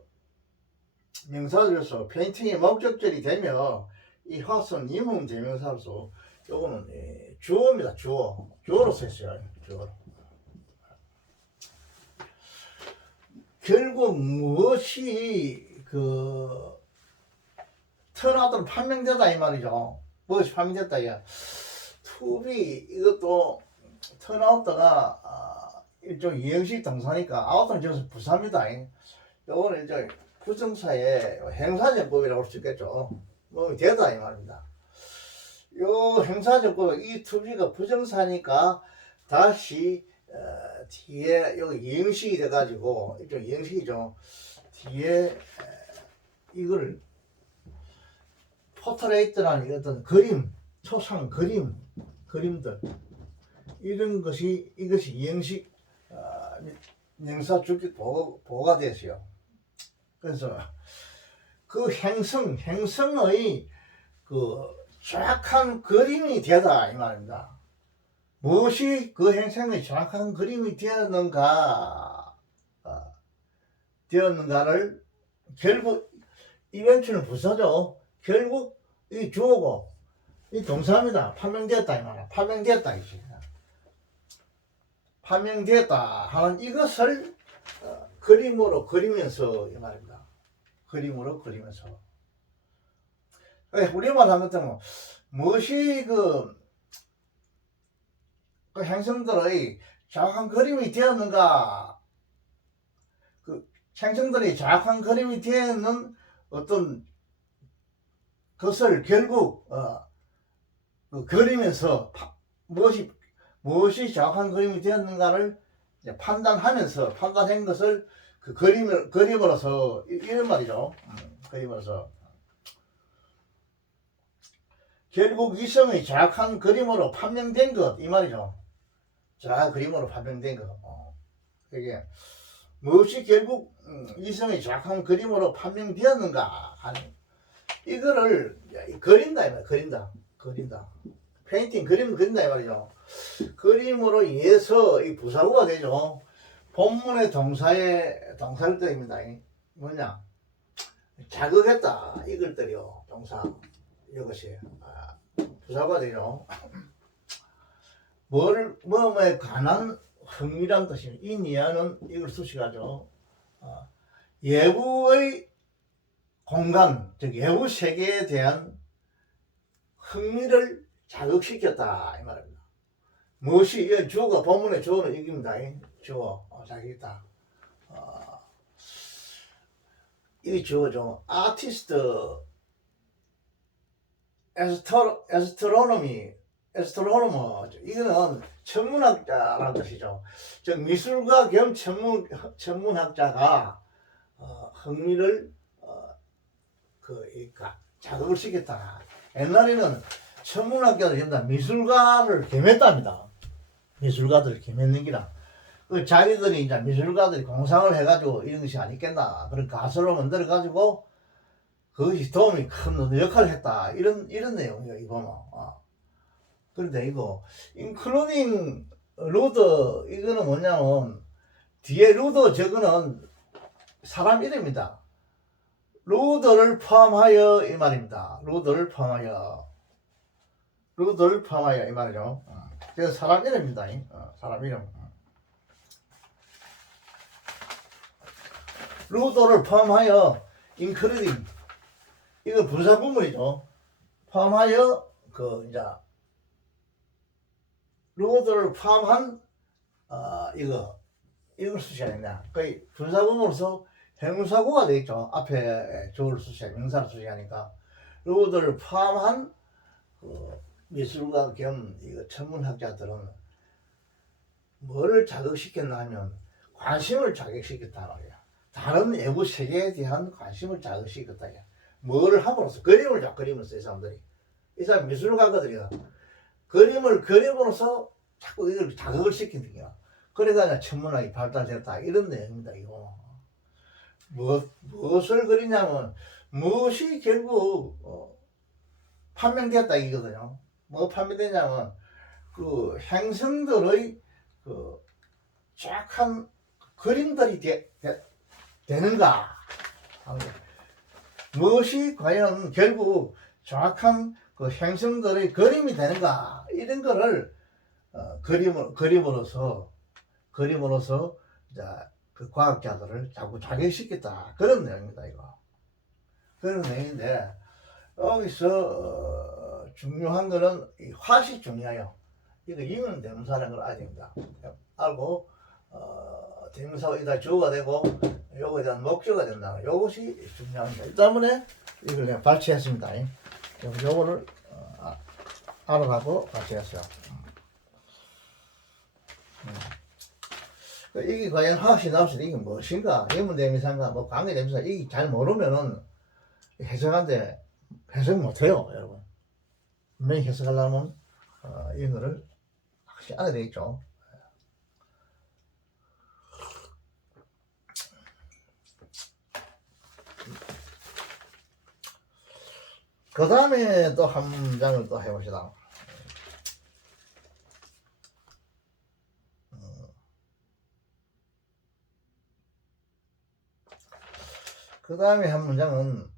명사로서 페인팅의 목적절이 되면 이 화선 의문 대명사로서 요거는 주어입니다. 주어로 썼어요. 주어. 결국 무엇이 그 턴아웃으로 판명되다 이 말이죠. 무엇이 판명됐다 이게 투비 이것도 턴아웃가 일종 이행식 동사니까 아웃은 저기서 부사입니다. 요거는 이제 부정사의 행사정법이라고 할 수 있겠죠. 뭐 되다 이 말입니다. 요 행사정법 이 투비가 부정사니까 다시 뒤에 여기 이행식이 돼가지고 일종 이행식이죠. 뒤에 이걸 포트레이트라는 어떤 그림, 초상 그림들 이런 것이 이것이 이행식 명사 주격 보호가 됐어요. 그래서 그 행성의 그 정확한 그림이 되다 이 말입니다. 무엇이 그 행성의 정확한 그림이 되었는가를 결국 이벤트는 부사죠. 결국 이 주어고 이 동사입니다. 판명되었다 이 말이야. 판명되었다 이지. 판명되었다 하는 이것을 그림으로 그리면서 이 말입니다. 그림으로 그리면서. 우리말 한 것처럼 무엇이 그 행성들의 정확한 그림이 되었는가? 그 행성들이 정확한 그림이 되었는 어떤 것을 결국 그리면서 무엇이 정확한 그림이 되었는가를 판단한 것을 그 그림으로서 이런 말이죠. 그림으로서 결국 위성의 정확한 그림으로 판명된 것 이 말이죠. 정확한 그림으로 판명된 것. 이게 무엇이 결국 위성의 정확한 그림으로 판명되었는가 하는 이거를 그린다 이 말이야. 그린다. 페인팅 그림을 그린다 이 말이죠. 그림으로 인해서 이 부사구가 되죠. 본문의 동사를 뜻입니다. 뭐냐? 자극했다 이것들이요. 동사 이것이 부사구가 되죠. 뭐에 관한 흥미란 뜻입니다. 이 니아는 이걸 수식하죠. 예부의 공간, 즉 예부 세계에 대한 흥미를 자극시켰다 이 말입니다. 무엇이 주어가 본문의 주어는 이깁니다. 주어 자기다. 이 주어죠. 아티스트 에스트로노머 이거는 천문학자라는 뜻이죠. 즉 미술가 겸 천문학자가 흥미를 자극을 시켰다. 옛날에는 천문학자들 전부 다 미술가를 겸했답니다. 미술가들을 겸했는 기라. 자기들이 이제 미술가들이 공상을 해가지고 이런 것이 아니겠나. 그런 가설로 만들어가지고 그것이 도움이 큰 역할을 했다. 이런 내용이에요, 이거는. 그런데 이거, 인클루딩 루더, 이거는 뭐냐면, 뒤에 루더 저거는 사람 이름입니다. 루더를 포함하여 이 말입니다. 루더를 포함하여 이 말이죠. 그래서 사람 이름입니다. 사람 이름. 루더를 포함하여 including 이거 분사 구문이죠. 포함하여 이제 루더를 포함한 이걸 쓰셔야 되냐. 거의 분사구문으로서 형용사구가 되겠죠. 앞에 주어를 쓰셔야, 명사를 쓰셔야 하니까. 요거들을 포함한 미술가 겸 이거 천문학자들은 뭐를 자극시켰나 하면 관심을 자극시켰다는 거예요. 다른 외부 세계에 대한 관심을 자극시켰다. 뭐를 함으로써 그림을 써, 이 사람들이. 이 사람 미술가거든요. 그림을 그림으로써 자꾸 이걸 자극을 시키는 거야. 그러니까 천문학이 발달됐다 이런 내용입니다. 이거 무엇을 그리냐면 무엇이 결국 판명되었다 이거든요. 뭐 판명되냐면 그 행성들의 그 정확한 그림들이 되는가, 무엇이 과연 결국 정확한 그 행성들의 그림이 되는가, 이런 거를 그림으로서 이제 그 과학자들을 자꾸 자극시켰다, 그런 내용입니다. 이거 그런 내용인데, 여기서 중요한 거는 이 화시 중요해요. 이거 이면 대명사라는 걸 알아야 됩니다. 알고 대명사가 이다 주어가 되고 요거에 대한 목적어가 된다. 요것이 중요합니다. 이 때문에 이걸 내가 발췌했습니다. 요거를 알아가고 발췌했어요. 이게 과연 화학시 나옵시다. 이게 무엇인가? 예문대명사인가? 뭐 관계대명사, 이게 잘 모르면은 해석한데 해석 못해요, 여러분. 분명히 해석하려면 이런 거를 확실히 알아야 되겠죠. 그 다음에 또 한 문장을 또 해봅시다. 그 다음에 한 문장은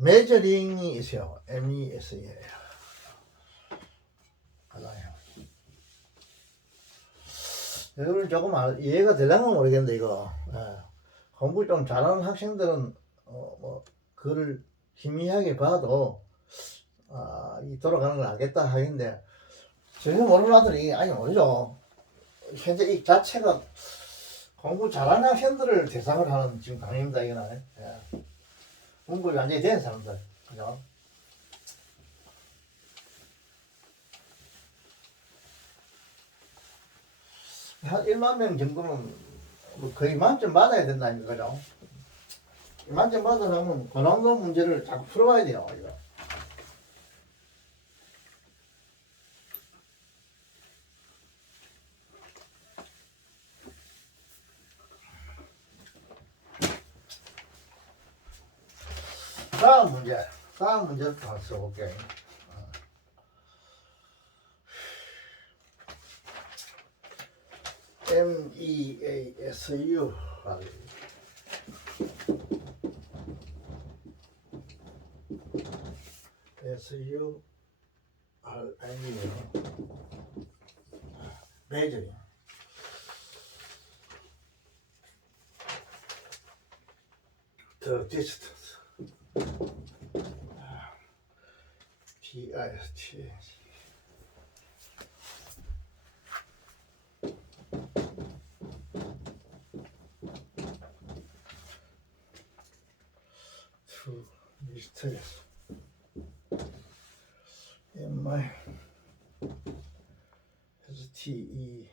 메저링이 있어요. MES예요. 이걸 조금 이해가 되려면 모르겠는데, 이거 공부 좀 잘하는 학생들은 뭐 글을 희미하게 봐도 이 돌아가는 걸 알겠다 하겠는데, 전혀 모르는 아들이 아니 모르죠. 현재 이 자체가 공부 잘하는 학생들을 대상으로 하는 지금 강의입니다. 이거는 공부가 완전히 된 사람들, 그죠? 한 1만 명 정도는 뭐 거의 만점 받아야 된다는 거죠. 만점 받으려면 고난도 문제를 자꾸 풀어봐야 돼요. 이거. 다음 문제를 다 써볼게요. MEASU SU RN이에요. 메이저요. The distance. DIST. To distance. MI STE.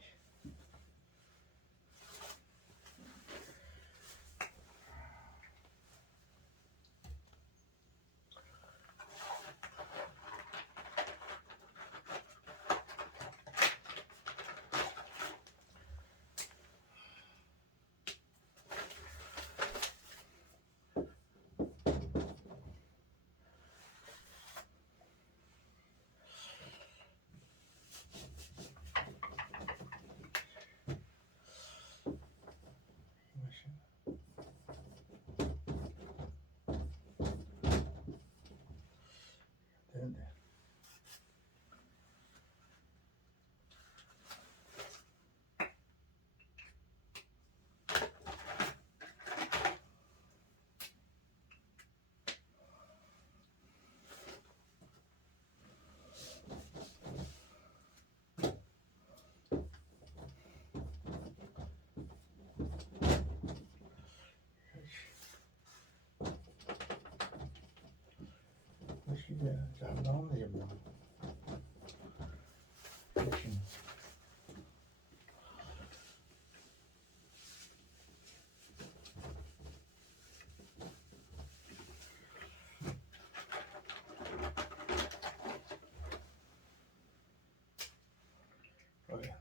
이제 잘 나오네 뭐. 그렇지. 그래.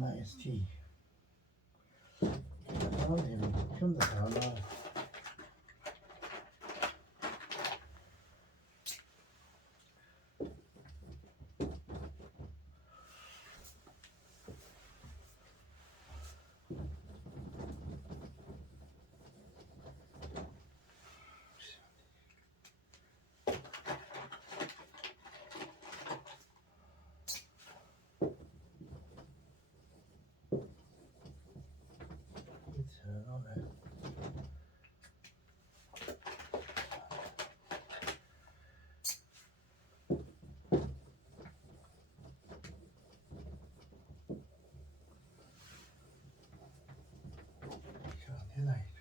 NIST. 나오네. 표현도 잘 나와. 잘 나오네. 이렇게 안 되나 이거.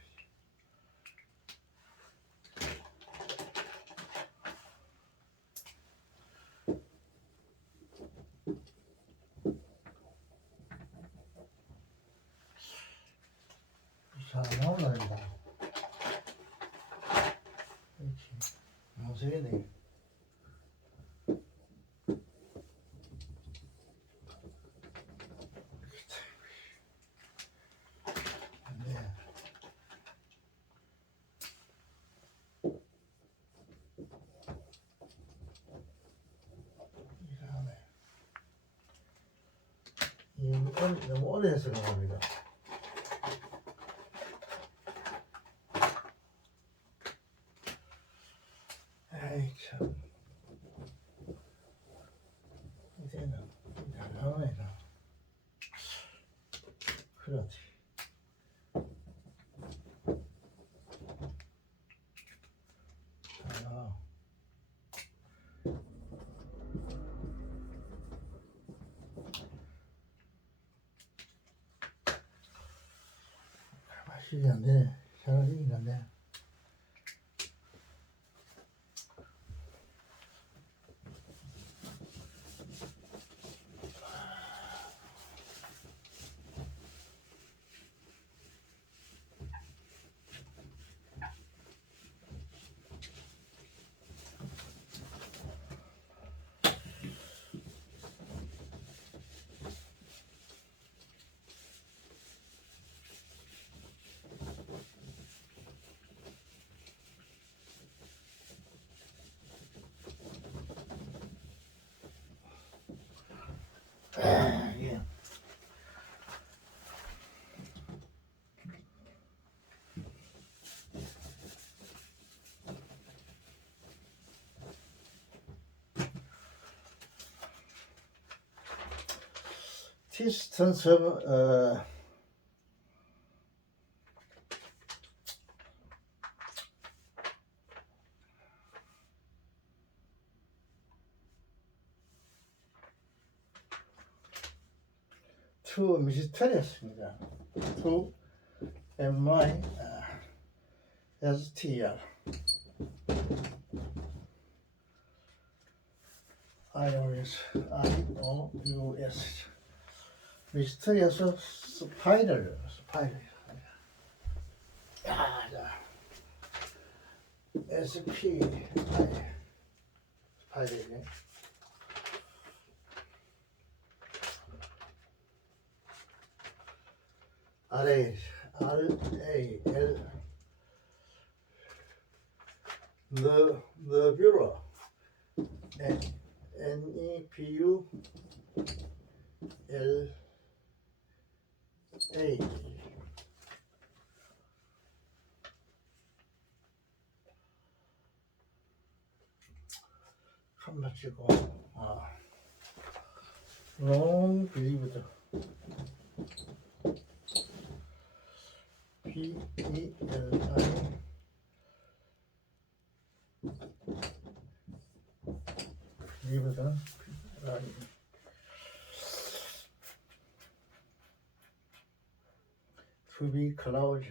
잘 나오나 이거. 그렇지. 무색이네. 안 돼. 이상하네. 너무 오래 해서 그런 겁니다. 아이 참. 이제는 잘 나오네. 그렇지. 잘 나와. 맛이 안 되네. 잘 익긴 한데. 예. 디스턴스 to 미스터리였습니다. to my str ious 미스터리어서 스파이럴 야, 자, SP 스파이럴이네. RAL Nebula NEBULA 한번 찍고 long believed BELI believed to be cloud.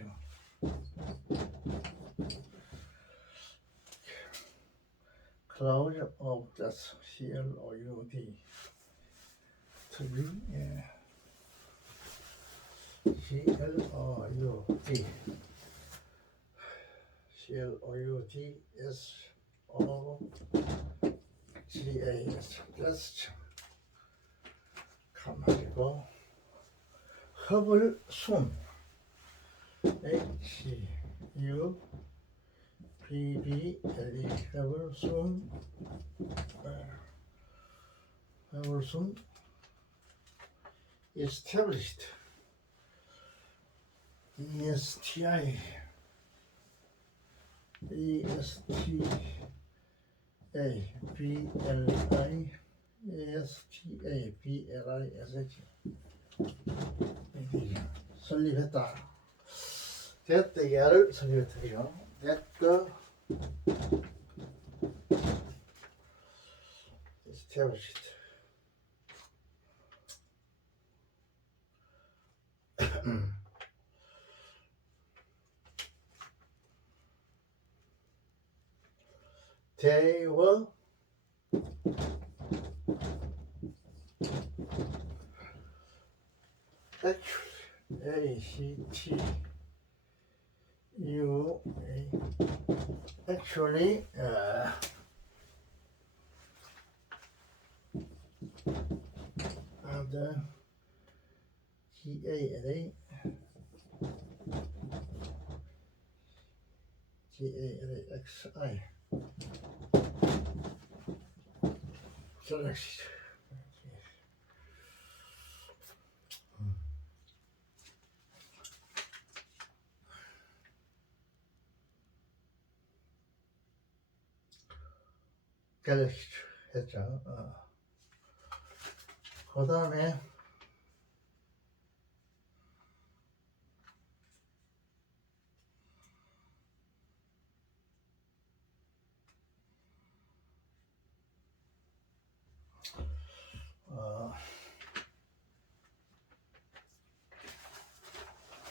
Cloud of that's CLOUD. To be, yeah. CLOUD. CLOUDSOGAS. that's 가만히고 허블순 HUBBLE 허블순 허블순 established ESTI BLI ESTABLISH 설립했다. 됐다. 얘를 설립했죠. 됐고 established. They were actually the GALAXI Galaxy. 갤럭시 했죠. 그 다음에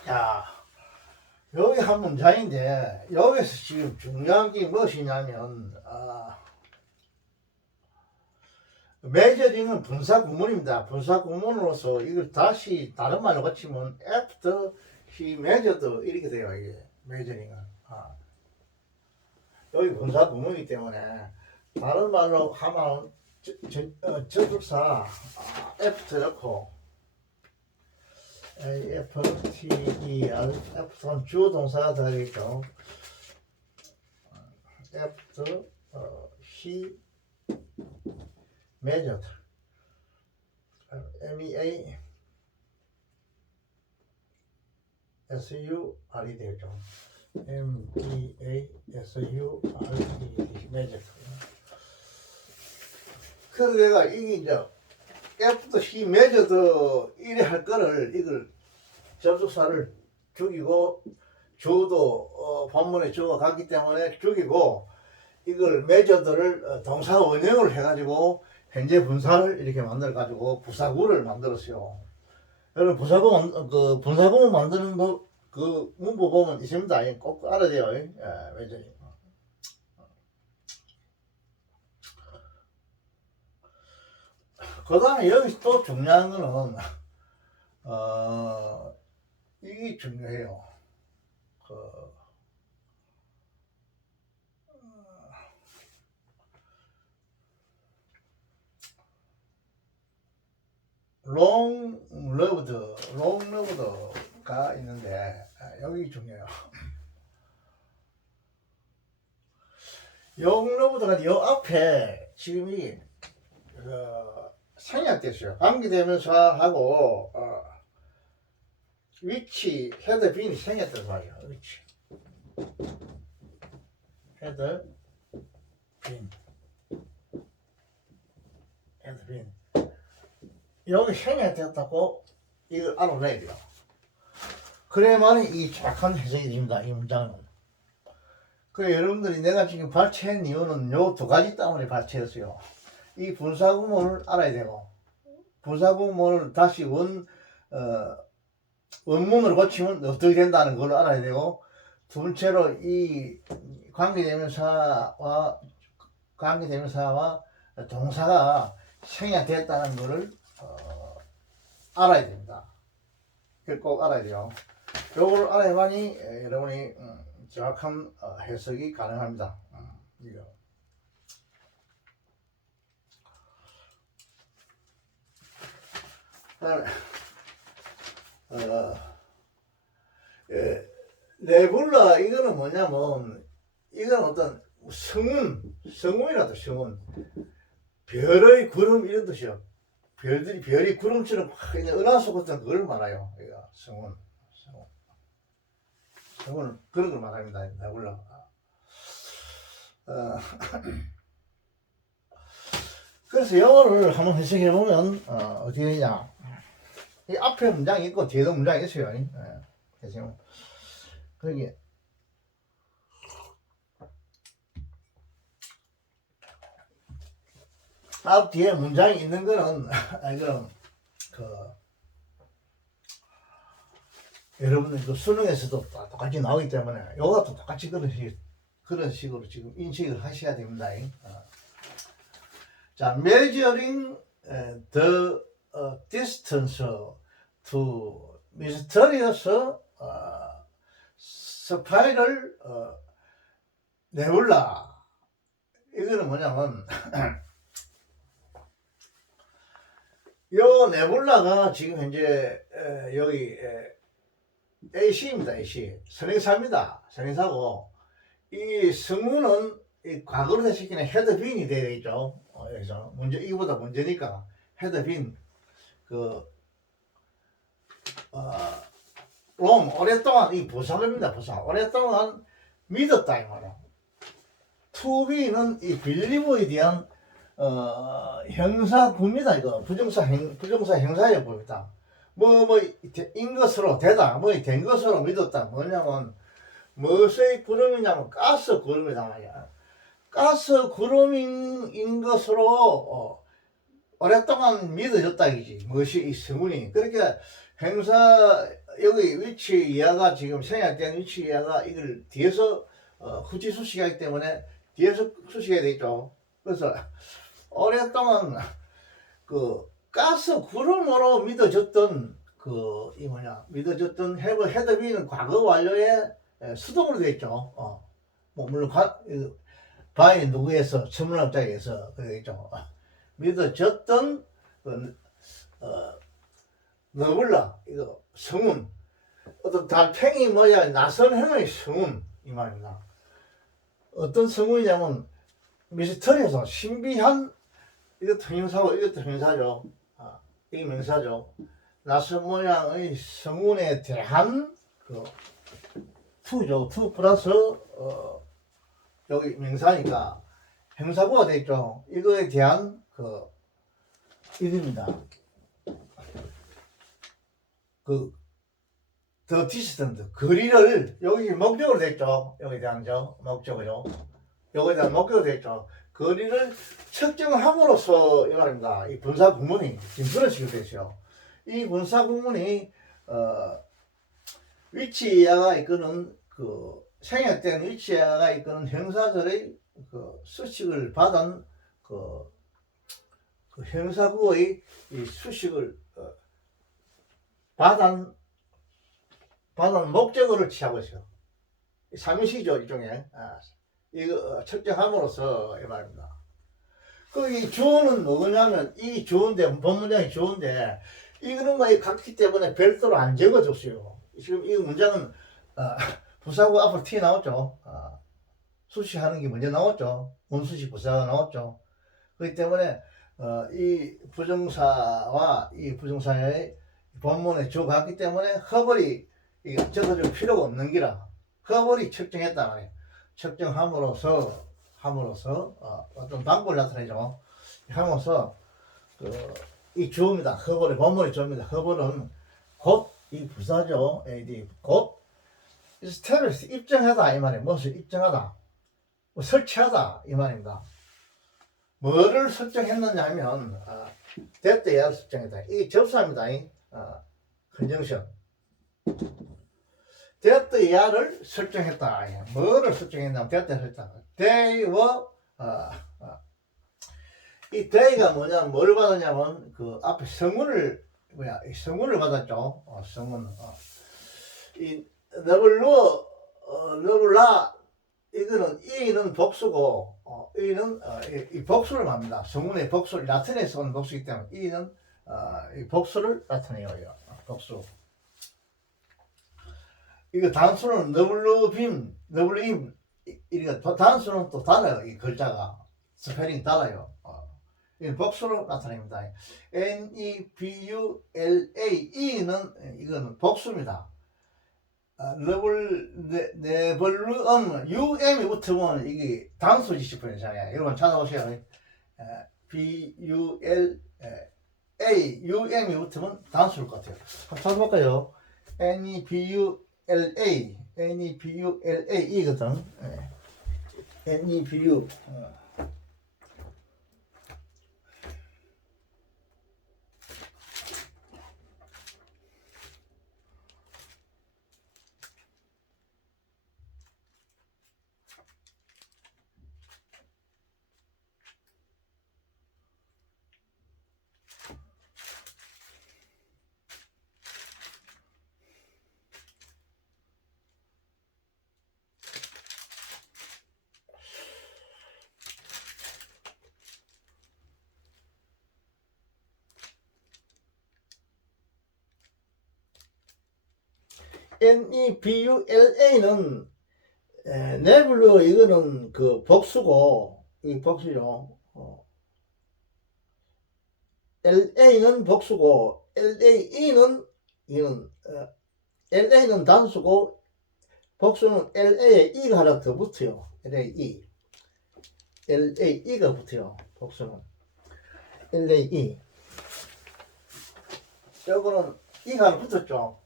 자, 여기 한 문장인데 여기서 지금 중요한 게 무엇이냐면 메저링은 분사 구문입니다. 분사 구문으로서 이걸 다시 다른 말로 고치면 after he measured 이렇게 돼요. 이게 메저링은 여기 분사 구문이기 때문에 다른 말로 하면 접속사 after 넣고 AFTER after는 주어 동사가 되겠죠. after he measured MEA SUR이 되죠. MEA SURE measured. 그래서 내가 이게 이제 after he measured 이래 할 거를 이걸 접속사를 죽이고 주어도 본문에 주어가 갔기 때문에 죽이고 이걸 measured를 동사 원형을 해가지고 현재 분사를 이렇게 만들어 가지고 부사구를 만들었어요. 여러분 부사구 분사구 만드는 그 문법 보면 있습니다. 꼭 알아야 돼요. 메저링. 그 다음에 여기서 또 중요한 거는 이게 중요해요. 롱러브드가 있는데 여기 중요해요. 롱러브드가 요 앞에 지금이 생략됐어요. 관계대명사하고 위치 헤더 빈이 생략된 말이에요. 위치 헤더 빈 여기 생략됐다고 이걸 알아내야 돼요. 그래야만 이 정확한 해석이 됩니다. 이 문장은. 그래 여러분들이 내가 지금 발췌한 이유는 요 두 가지 때문에 발췌했어요. 이 분사구문을 알아야 되고 분사구문을 다시 원문으로 고치면 어떻게 된다는 걸 알아야 되고, 두 번째로 이 관계대명사와 동사가 생략됐다는 것을 알아야 됩니다. 그걸 꼭 알아야 돼요. 요걸 알아야만이 여러분이 정확한 해석이 가능합니다. 이거. 네불라 이거는 뭐냐면 이건 어떤 성운이라도 성운, 별의 구름 이런 뜻이요. 별이 구름처럼 확 은하수 같은 그걸 말해요. 이거 성운 그런 걸 말합니다. 네불라. 그래서 영어를 한번 해석해 보면 어떻게 되냐? 이 앞에 문장이 있고 뒤에도 문장이 있어요. 그래서 거기 앞 뒤에 문장이 있는 거는 그럼 여러분들 그 수능에서도 똑같이 나오기 때문에 요것도 똑같이 그런 식으로 지금 인식을 하셔야 됩니다. 자, measuring the distance to mysterious spiral nebula. 이거는 뭐냐면 요 네불라가 지금 현재 여기 AC입니다. AC 선행사입니다. 선행사고 이 성문은 이 과거로 대시키는 헤드빈이 되어 있죠. 여기서 문제 이보다 문제니까 헤드빈 롬 오랫동안 이 부사입니다. 부사 오랫동안 믿었다 이 말이야. to be는 이 빌리브에 대한 형사구입니다. 이거 부정사 형사에 보입니다. 인 것으로 되다, 된 것으로 믿었다. 뭐냐면 무엇의 구름이냐면 가스 구름이다 말이야. 가스 구름인 것으로 오랫동안 믿어졌다 이지. 무엇이 이 성운이. 그러니까 행사 여기 위치 이하가 지금 생략된 위치 이하가 이걸 뒤에서 후치 수식하기 때문에 뒤에서 수식해야 되겠죠. 그래서 오랫동안 그 가스 구름으로 믿어졌던 믿어졌던 헤드빈은 과거 완료에 수동으로 되어 있죠. 물론 바이 누구에서 천문학자에서 그러겠죠. 믿어졌던 너블라 이거 성운, 어떤 달팽이 모양 나선형의 성운 이 말입니다. 어떤 성운이냐면 미스터리에서 신비한 이것도 형용사고 이것도 형용사죠. 이게 명사죠. 나선 모양의 성운에 대한 투죠. 투 플러스 여기 명사니까 형사구가 되겠죠. 이거에 대한 이겁니다. 더 디스턴트 거리를 여기 목적으로 됐죠. 여기에 대한 목적으로 여기에 대한 목적으로 됐죠. 거리를 측정함으로써 이 말입니다. 이 분사 구문이 지금 그런 식으로 되죠. 이 분사 구문이 위치 이하가 이끄는 생략된 위치 이하가 이끄는 형사들의 수식을 받은 형사구의 이 수식을 받은 목적어를 취하고 있어요. 삼인식이죠, 일종의. 이거 측정함으로써 이 말입니다. 이 주어는 뭐냐면 이 주어인데 본문장이 주어인데 이거는 같기 때문에 별도로 안 적어줬어요. 지금 이 문장은 부사구 앞으로 T 나왔죠. 수식하는 게 먼저 나왔죠. 문수식 부사가 나왔죠. 그렇기 때문에 이 부정사와 이 부정사의 본문에 주어갔기 때문에 허벌이 적어줄 필요가 없는 기라 허벌이 측정했단 말이에요. 측정함으로써 어떤 방법을 나타내죠. 함으로써 이 주어입니다. 허벌의 본문의 주어입니다. 허벌은 곧 이 부사죠. AD 곧 establish 입증하다 이 말이에요. 무엇을 입증하다, 설치하다 이 말입니다. 뭐를 설정했느냐 하면 됐다야 설정했다. 이게 접수합니다. 컨정션 데트 이하를 설정했다. 뭐를 설정했냐면 데트 설정. 데이와 이 데이가 뭐냐면 뭘 받았냐면 그 앞에 성문을 성문을 받았죠. 성문. 이 너블라 이거는 이는 복수고 이는 이 복수를 말합니다. 성문의 복수 라틴에서 온 복수이기 때문에 이는 이 복수를 나타내요. 복수. 이거 단수는 너블임 이거 단수는 또 달라요. 이 글자가 스펠링 달라요. 이 복수로 나타냅니다. nebula e는 이거는 복수입니다. 네블루엄 um이 붙으면 이게 단수 지시표잖아요. 여러분 찾아보세요. bula um이 붙으면 단수일 것 같아요. 한번 찾아볼까요? nebula 이거든. nebu nebula는 네블루 이거는 그 복수고 이 복수죠. la는 복수고 lae는 이는 la는 단수고 복수는 la에 e가 하나 더 붙어요. lae가 붙어요. 복수는 lae. 요거는 e가 하나 붙었죠.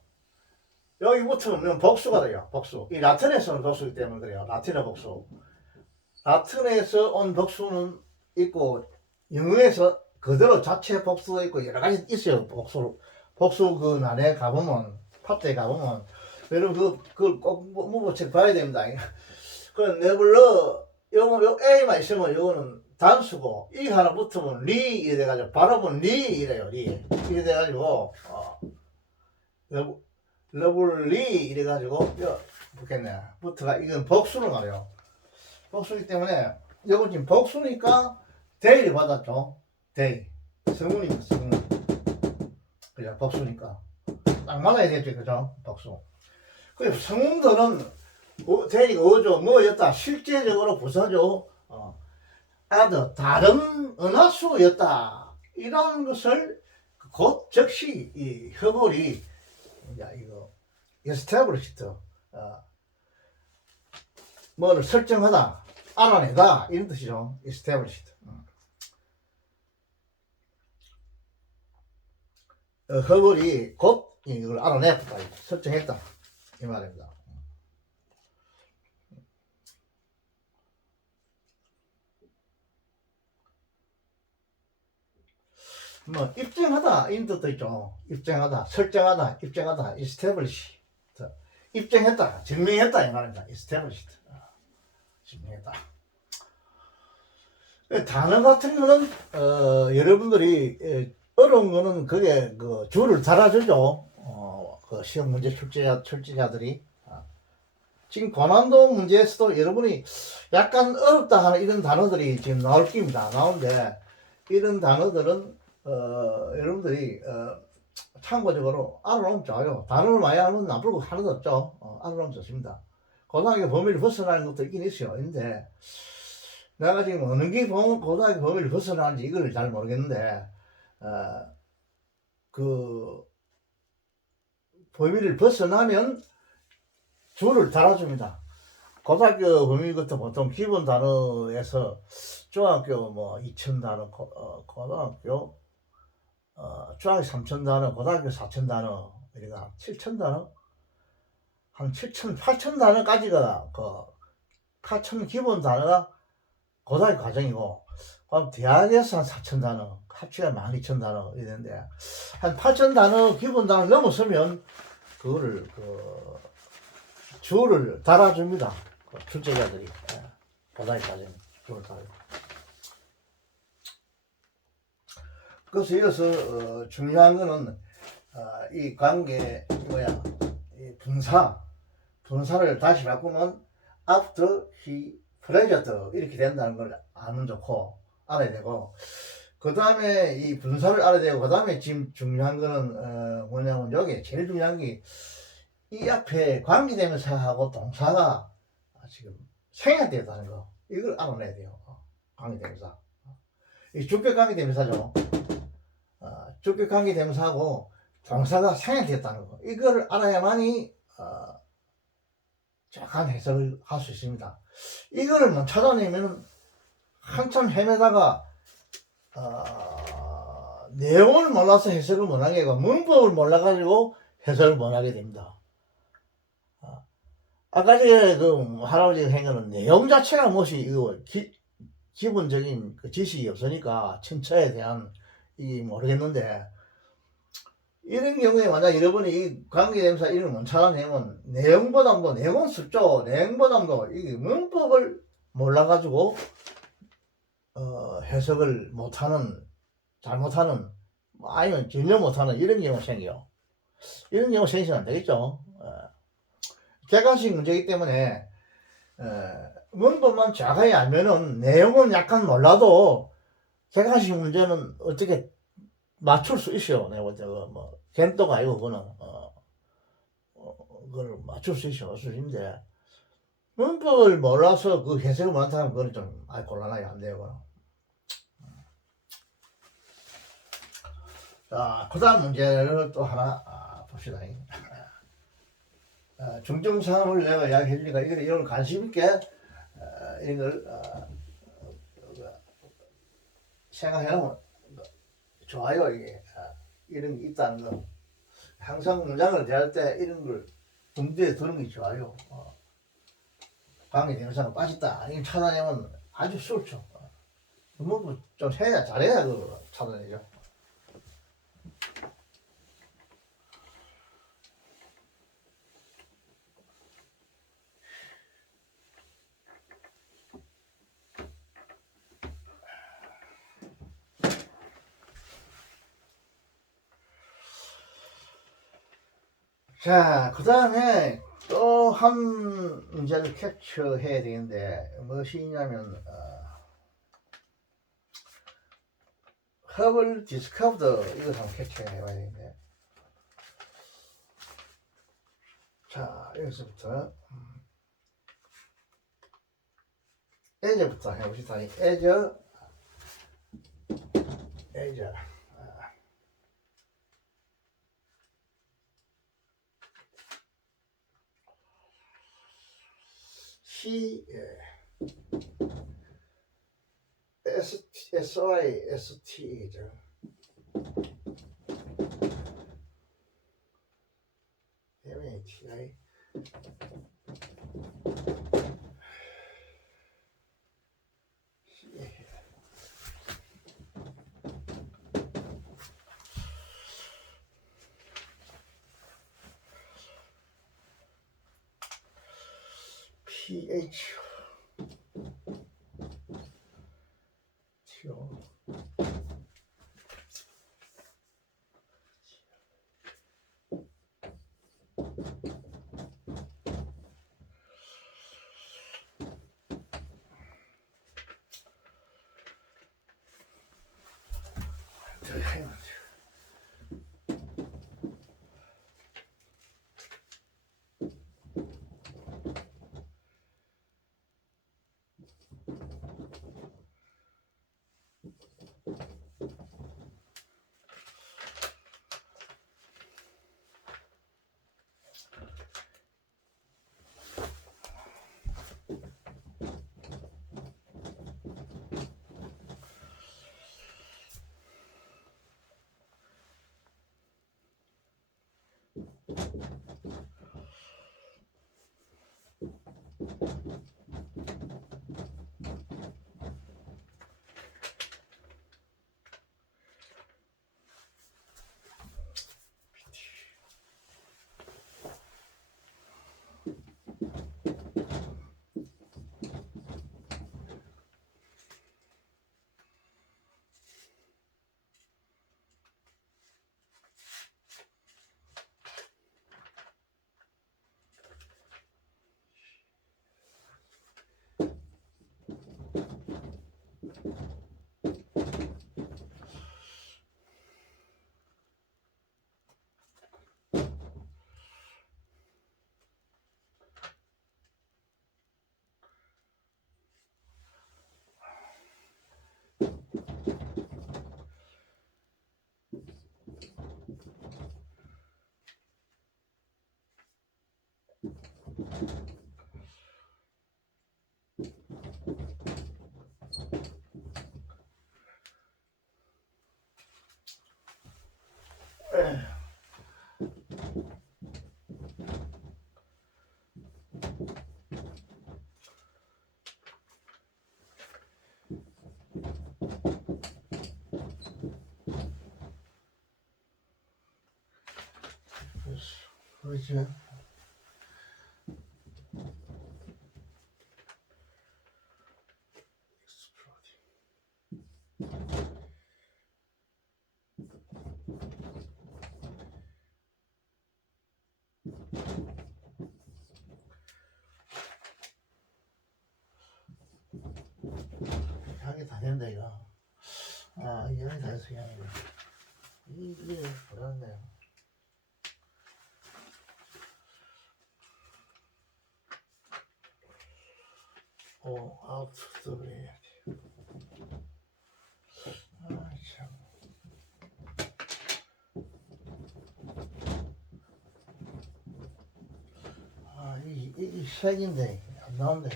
여기 붙으면 복수가 돼요. 복수. 이 라틴에서는 복수이기 때문에 그래요. 라틴어 복수. 라틴에서 온 복수는 있고 영어에서 그대로 자체 복수가 있고 여러 가지 있어요. 복수 그 난에 가보면 파트에 가보면 여러분 그걸 꼭 문법책 봐야 됩니다. 그 네블러 요 A만 있으면 요거는 단수고 이 하나 붙으면 리 이래가지고 발음은 리 이래요. 리 이래 돼가지고 러블리 이래가지고 붙겠네. 붙어가 이건 복수를 말해요. 복수이기 때문에 이건 지금 복수니까 데이를 받았죠. 데이 성문이니까 성문. 그죠? 복수니까 딱 맞아야 되죠. 그죠? 복수. 그 성문들은 데이가 오죠. 뭐였다. 실제적으로 부사죠. 다른 은하수였다. 이런 것을 곧 즉시 이 허벌이 이거 established 뭐를 설정하다, 알아내다 이런 뜻이죠. established. 허벌이 곧 이걸 알아냈다, 설정했다 이 말입니다. 뭐 입증하다 이런 뜻도 있죠. 입증하다, 설정하다, 입증하다, establish. 입증했다, 증명했다 이 말입니다. established. 증명했다. 단어 같은 거는 여러분들이 어려운 거는 그게 그 줄을 달아주죠. 그 시험 문제 출제자들이 지금 고난도 문제에서도 여러분이 약간 어렵다 하는 이런 단어들이 지금 나올 겁니다. 나오는데 이런 단어들은 여러분들이 참고적으로 알아놓으면 좋아요. 단어를 많이 알아놓으면 나쁠 거 하나도 없죠. 알아놓으면 좋습니다. 고등학교 범위를 벗어나는 것도 있긴 있어요. 근데 내가 지금 어느 게 고등학교 범위를 벗어나는지 이걸 잘 모르겠는데 그 범위를 벗어나면 줄을 달아줍니다. 고등학교 범위부터 보통 기본 단어에서 중학교 뭐 2000단어, 고등학교 중학교 3000단어, 고등학교 4000단어, 그러니까 7000단어, 한 7000, 8000단어까지가 그 8000 기본 단어가 고등학교 과정이고, 그럼 대학에서 한 4000단어, 합치가 12000단어 이랬는데, 한 8000단어 기본 단어 넘어서면 그거를 줄을 달아줍니다. 출제자들이 바다에까지는 줄을 달아요. 그래서 이어서 중요한 거는 이 관계 이 분사를 다시 바꾸면 after he pleasured 이렇게 된다는 걸 아면 좋고 알아야 되고, 그 다음에 이 분사를 알아야 되고, 그 다음에 지금 중요한 거는 뭐냐면 여기 제일 중요한 게 이 앞에 관계대명사하고 동사가 지금 생략되었다는 거, 이걸 알아내야 돼요. 관계대명사, 이 주격 관계대명사죠. 주격 관계대명사하고 동사가 생략되었다는 거, 이걸 알아야만이 정확한 해석을 할 수 있습니다. 이거를 못 찾아내면 한참 헤매다가 내용을 몰라서 해석을 못하게 하고 문법을 몰라가지고 해석을 못하게 됩니다. 아까 전에 그 할아버지가 한 거는 내용 자체가 무엇이 이거 기본적인 그 지식이 없으니까 천차에 대한 이 모르겠는데, 이런 경우에 만약 여러분이 이 관계대명사 이름을 못 찾아내면 내용보담도, 내용은 쉽죠. 내용보담도 이 문법을 몰라가지고 해석을 못하는, 잘못하는, 아니면 전혀 못하는 이런 경우가 생겨요. 이런 경우 생기면 안 되겠죠. 객관식 문제이기 때문에 문법만 정확하게 알면은 내용은 약간 몰라도 객관식 문제는 어떻게 맞출 수 있어요. 내가 볼 때 뭐 겐또가 아니고 그거는 그걸 맞출 수 있어요. 맞출 수 있는데 문법을 몰라서 그 해석을 못하면 그건 좀 곤란하게 안 돼요. 자, 그 다음 문제를 또 하나 봅시다. 중점상을 내가 이야기해 주니까 이걸 관심 있게 이걸 생각해 놓으면 좋아요. 이게 이런 게 있다는 거, 항상 문장을 대할 때 이런 걸 문제에 두는 게 좋아요. 관계대명사가 빠졌다 이걸 찾아내면 아주 쉽죠. 뭐 좀 해야, 잘해야 그걸 찾아내죠. 자, 그 다음에 또 한 문제를 캡처해야 되는데 무엇이냐면 허블 디스커브드, 이거 한번 캡처해 봐야 되는데, 자, 여기서부터 에저부터 해봅시다. 에저 C SIST죠. MATI PH TO 그렇죠. 향이 다 된다 이거. 아, 이 향이 다 됐어 향이. 이게 불안해요. 아웃도 해야 돼. 아 참. 이 색인데 안 나온다.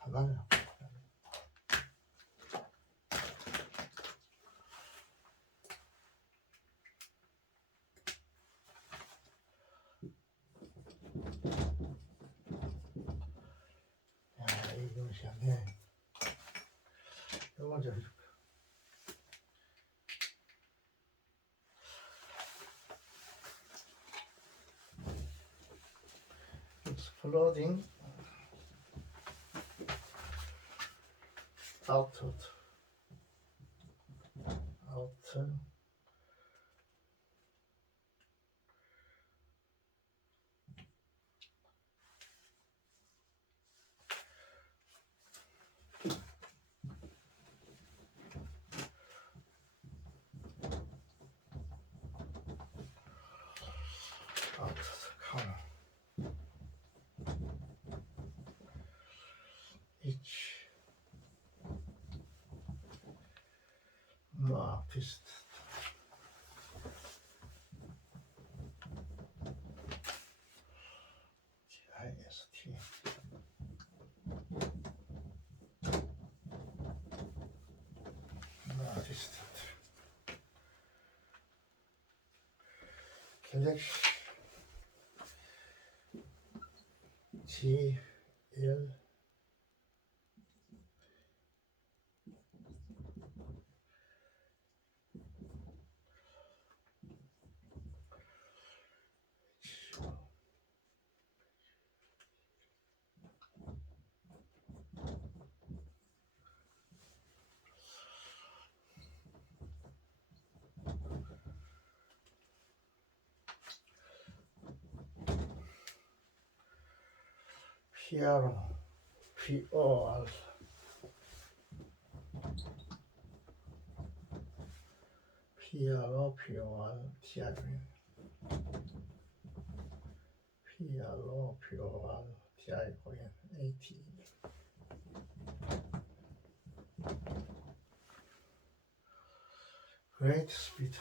안 나네. 야, 이거 시원해. 이거 먼저 해줄까? Exploding out. 비슷. GIST. 비슷. 갤럭시 GL PRO POR PRO POR TR PRO POR TI 고연 AT Great Speed.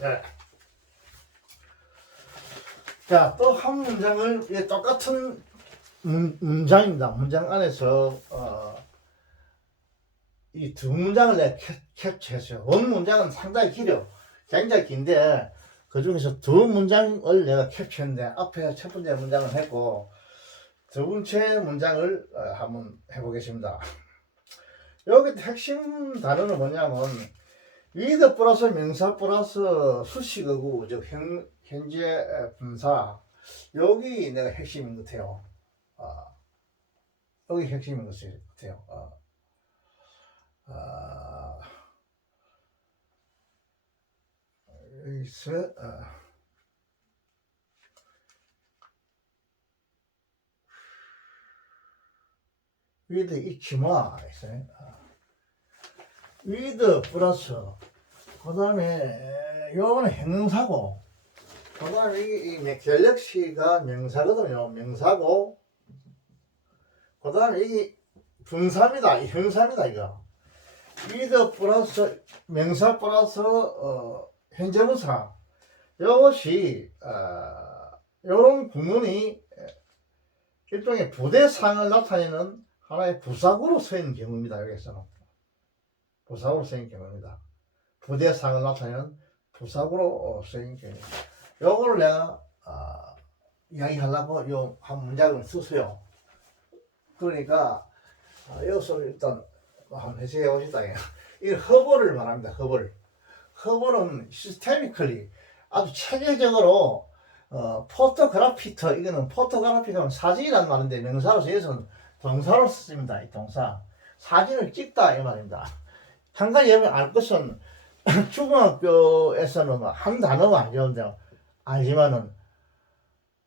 네. 자, 또 한 문장을 똑같은 문장입니다. 문장 안에서 이 두 문장을 내가 캡처했어요. 원 문장은 상당히 길어요. 굉장히 긴데 그 중에서 두 문장을 내가 캡처했는데 앞에 첫 번째 문장을 했고 두 번째 문장을 한번 해보겠습니다. 여기 핵심 단어는 뭐냐면 with 플러스 명사 플러스 수식어구 즉 현재 분사 여기 내가 핵심인 것 같아요. 여기 핵심인 것 같아요. 여기서 with 있지마 있어요. with 플러스 그 다음에 요거는 형용사고 그다음에 이 갤럭시가 명사거든요. 명사고, 그다음에 이게 분사입니다. 형사입니다. 이거 위드 플러스 명사 플러스 현재분사. 이것이 이런 구문이 일종의 부대상을 나타내는 하나의 부사구로 쓰이는 경우입니다. 여기서는 부사구로 쓰이는 경우입니다. 부대상을 나타내는 부사구로 쓰이는 경우. 요거를 내가 이야기하려고 요 한 문장을 쓰세요. 그러니까 여기서 일단 한번 해석해 보시다. 이 허벌을 말합니다. 허벌은 시스테미컬리 아주 체계적으로 포토그래피터, 이거는 포토그래피가 사진이란 말인데 명사로서 여기서는 동사로 쓰입니다. 이 동사. 사진을 찍다 이 말입니다. 한 가지 여러분 알 것은 중학교에서는 한 단어가 안 배운대요. 알지만은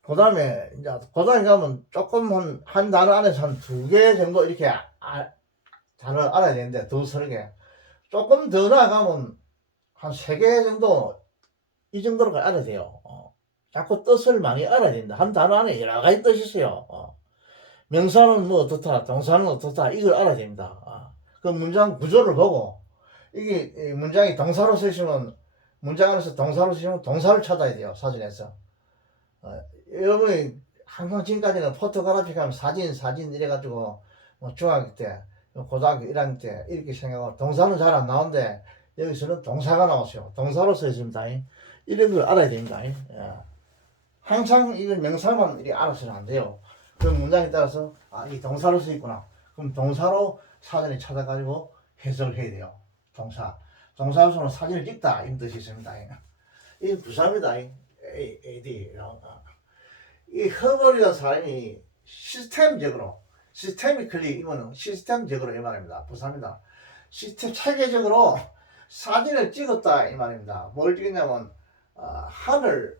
그 다음에 이제 고등학교 가면 조금 한 단어 안에서 한 2개 정도 이렇게 단어를 알아야 되는데, 2-3개. 조금 더 나아가면 한 3개 정도, 이 정도로 알아야 돼요. 자꾸 뜻을 많이 알아야 된다. 한 단어 안에 여러 가지 뜻이 있어요. 명사는 뭐 어떻다, 동사는 어떻다, 이걸 알아야 됩니다. 그 문장 구조를 보고, 이게 문장이 동사로 쓰시면, 문장 안에서 동사로 쓰시면 동사를 찾아야 돼요. 사진에서. 여러분이 항상 지금까지는 포토그래피 하면 사진 이래가지고, 뭐 중학교 때, 고등학교 1학년 때 이렇게 생각하고, 동사는 잘 안 나오는데 여기서는 동사가 나왔어요. 동사로 써 있습니다. 이런 걸 알아야 됩니다. 항상 이걸 명사만 이렇게 알아서는 안 돼요. 그 문장에 따라서 이 동사로 써 있구나. 그럼 동사로 사전에 찾아가지고 해석을 해야 돼요. 동사로서는 사진을 찍다 이런 뜻이 있습니다. 이 부사입니다. AD. 이 허벌이라는 사람이 시스템이클리, 이거는 시스템적으로 이 말입니다. 부사입니다. 시스템 체계적으로 사진을 찍었다 이 말입니다. 뭘 찍었냐면 하늘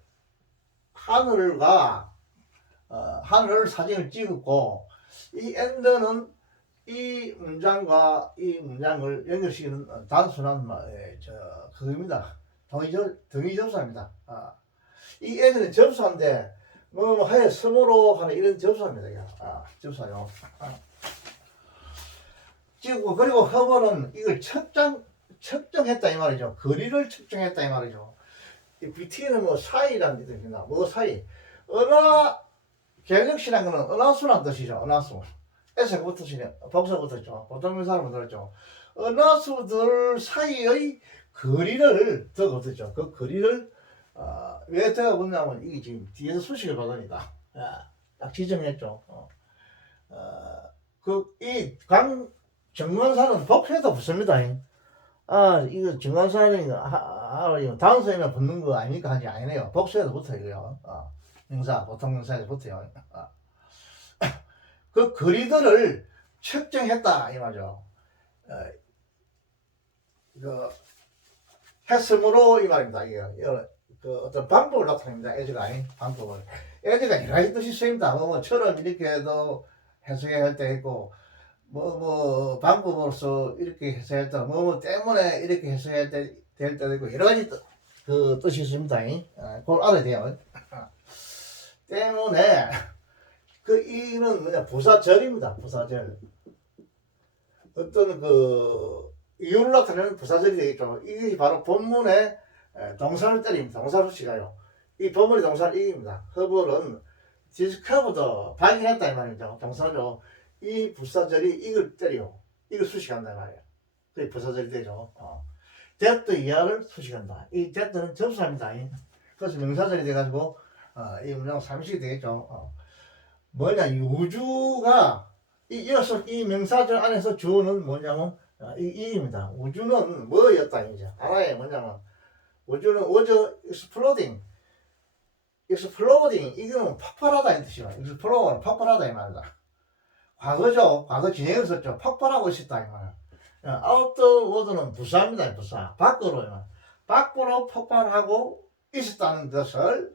사진을 찍었고, 이 엔더는 이 문장과 이 문장을 연결시키는 단순한 그겁니다. 동의접사입니다. 이 애들은 접사인데 하여 섬으로 하는 이런 접사입니다. 접사요. 찍고, 그리고 허벌은 이걸 측정했다 이 말이죠. 거리를 측정했다 이 말이죠. 이 BT는 뭐 사이라는 뜻입니다. 뭐 사이. 갤럭시라는 거는 은하수라는 뜻이죠. 은하수. 에서가 붙으시네. 복사 붙었죠. 보통 명사로 들었죠. 은하수들 사이의 거리를 더 붙었죠. 그 거리를 왜 제가 붙냐면 이게 지금 뒤에서 수식을 받으니까 딱 지정했죠. 이 정관사는 복수에도 붙습니다. 이거 정관사는 다음 선에만 붙는 거 아닙니까? 하지 아니네요. 복수에도 붙어요. 명사, 보통 명사에도 붙어요. 그 거리들을 측정했다 이 말이죠. 했으므로 이 말입니다. 그 어떤 방법을 나타냅니다. 에즈가 방법을. 에즈가 여러 가지 뜻이 쓰입니다. 뭐처럼 이렇게 해도 해석할 때 있고, 방법으로서 이렇게 해석할 때, 때문에 이렇게 해석할 때 될 때도 있고, 여러 가지 그 뜻이 있습니다. 그걸 알아야 돼요. 때문에 이는 뭐냐, 부사절입니다. 부사절. 어떤 이유를 나타내는 부사절이 되겠죠. 이게 바로 본문에 동사를 때립니다. 동사로 시가요. 이 본문의 동사를 이깁니다. 허벌은 디스커버드, 발견했다 이 말이죠. 동사죠. 이 부사절이 이걸 때려. 이걸 수식한다 이 말이에요. 그게 부사절이 되죠. that 이하를 수식한다. 이 that는 접수합니다. 그래서 명사절이 돼가지고 이 문장 삼식이 되겠죠. 뭐냐, 이 우주가 이 명사절 안에서 주어는 뭐냐면 이입니다. 우주는 뭐였다 이제 알아야 뭐냐면, 우주는 was exploding. 이거는 폭발하다 이 뜻이야. explode 폭발하다 이 말이다. 과거죠. 과거 진행을 썼죠. 폭발하고 있었다 이 말이야. outward는 부사입니다. 부사. 밖으로 이 말. 밖으로 폭발하고 있었다는 것을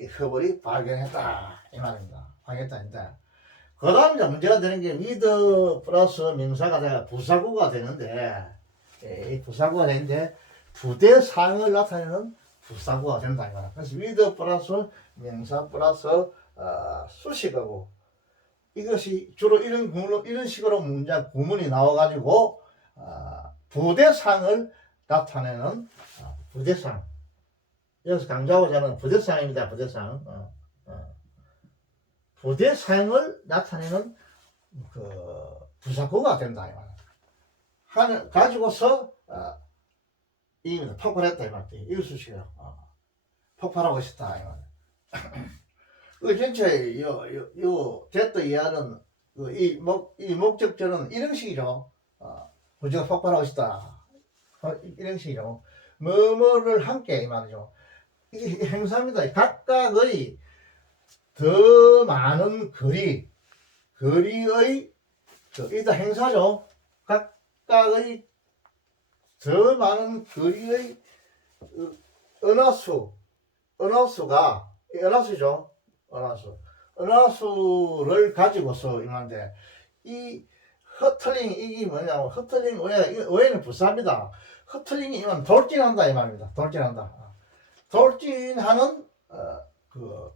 이 허벌이 발견했다 이 말입니다. 발견했다는데, 그 다음 이제 문제가 되는 게 with 플러스 명사가 돼가 부사구가 되는데, 이 부사구가 되는데 부대상을 나타내는 부사구가 된다 이 말이야. 그래서 with 플러스 명사 플러스 수식어고 이것이 주로 이런 식으로 문장 구문이 나와가지고 부대상을 나타내는 부대상. 여기서 강조하고자 하는 부대상입니다. 부대상. 부대상을 나타내는 그 부사구가 된다 이 말이야. 가지고서 이 폭발했다 이 말이야. 이거 수식이야. 폭발하고 있었다 이 말이야. 그 전체 요 됐다 이하는 이 목적절은 이런 식이죠. 부지가 폭발하고 있다. 이런 식이죠. 뭐뭐를 함께 이 말이죠. 이게 행사입니다. 각각의 더 많은 거리의 이다 행사죠. 각각의 더 많은 거리의 은하수가 은하수죠. 은하수를 가지고서 임한데 이 허틀링 이게 뭐냐면 허틀링 외에는 부사입니다. 허틀링이 이만 돌진한다 이 말입니다. 돌진한다. 돌진하는 그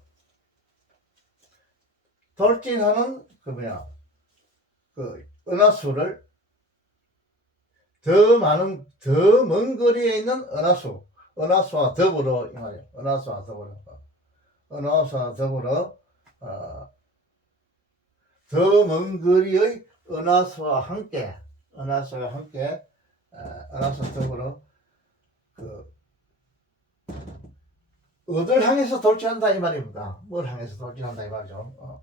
은하수를 더 먼 거리에 있는 은하수와 더불어 이 말이에요. 은하수와 더불어 더 먼 거리의 은하수와 함께 은하수와 더불어 어딜 향해서 돌진한다 이 말입니다. 뭘 향해서 돌진한다 이 말이죠.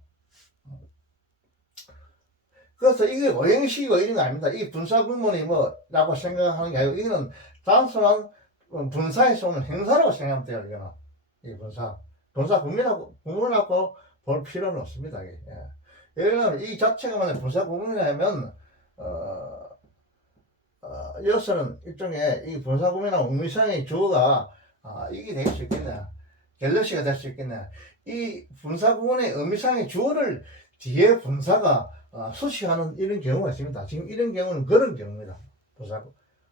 그래서 이게 오형식이고 이런 거 아닙니다. 이 분사 구문이 뭐라고 생각하는 게 아니고 이거는 단순한 분사에서 오는 행사라고 생각하면 돼요. 이거는 이 분사 구문하고 볼 필요는 없습니다. 예. 예를 들면 이 자체가 만약 분사 구문이라면 여기서는 일종의 이 분사 구문이나 의미상의 주어가 이게 될 수 있겠네. 갤럭시가 될 수 있겠네. 이 분사 구문의 의미상의 주어를 뒤에 분사가 수식하는 이런 경우가 있습니다. 지금 이런 경우는 그런 경우입니다.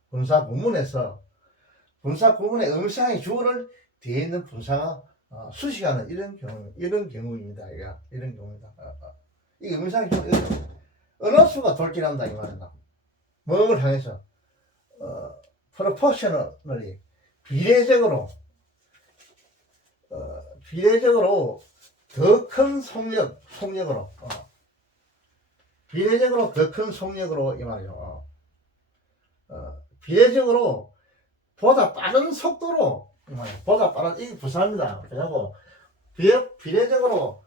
분사 구문에서 분사 구문의 의미상의 주어를 뒤에 있는 분사가 수식하는 이런 경우입니다. 이런 경우입니다. 이 의미상의 주어 은하수가 돌진한다 이 말입니다. 뭐를 향해서 proportionally 비례적으로 더 큰 속력으로 비례적으로 더 큰 속력으로 이 말이죠. 비례적으로 보다 빠른 속도로 보다 빠른 이 부사입니다. 그리고 비례적으로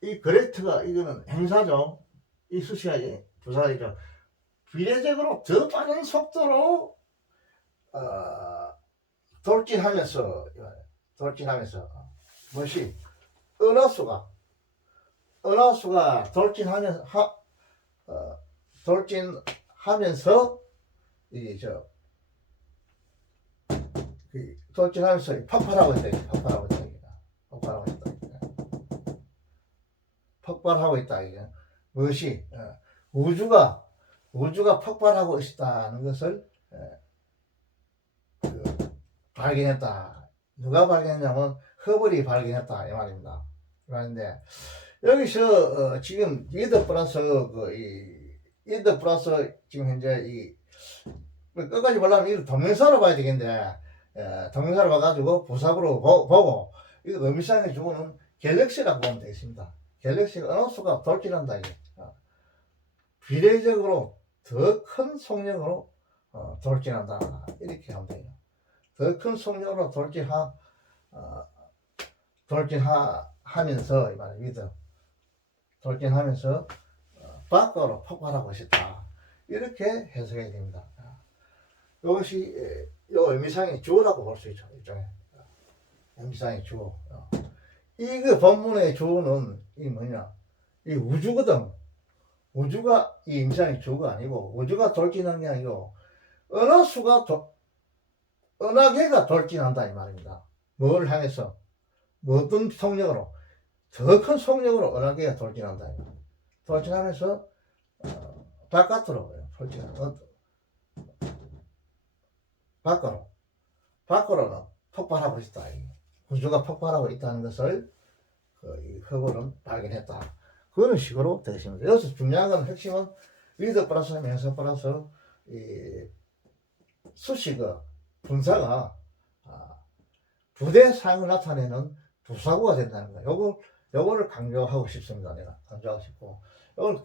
이 그레이트가 이거는 행사죠. 이 수식이 부사이죠. 비례적으로 더 빠른 속도로 돌진하면서 뭐시 은하수가 돌진하면서 돌진하면서 폭발하고 있다 이게 무엇이 우주가 폭발하고 있다는 것을 발견했다. 누가 발견했냐면 허블이 발견했다 이 말입니다. 그런데 여기서 지금 with 플러스 with 플러스 지금 현재 이 끝까지 보려면 이거 동명사로 봐야 되겠는데 동명사로 봐가지고 부사구로 보고 이거 의미상의 주어는 갤럭시라고 보면 되겠습니다. 갤럭시가 은하수가 돌진한다 이게 비례적으로 더 큰 속력으로 돌진한다 이렇게 하면 돼요. 더 큰 속력으로 돌진하면서 이 말이야 with 돌진하면서 밖으로 폭발하고 있다 이렇게 해석해야 됩니다. 이것이 요 의미상의 주어라고 볼 수 있죠. 일종의 의미상의 주어. 이거 본문의 주어는 이 뭐냐? 이 우주거든. 우주가 이 의미상의 주어가 아니고 우주가 돌진하는 게 아니고 은하계가 돌진한다 이 말입니다. 뭘 향해서? 어떤 속력으로? 더 큰 속력으로 은하계가 돌진한다. 돌진하면서 바깥으로 돌진한다. 밖으로 밖으로는 폭발하고 있다. 우주가 폭발하고 있다는 것을 이 허블은 발견했다. 그런 식으로 되겠습니다. 여기서 중요한 건 핵심은 리드 플러스 면서 플러스 이 수식어 분사가 부대상을 나타내는 부사구가 된다는 거예요. 요거를 강조하고 싶습니다. 내가 강조하고 싶고, 이걸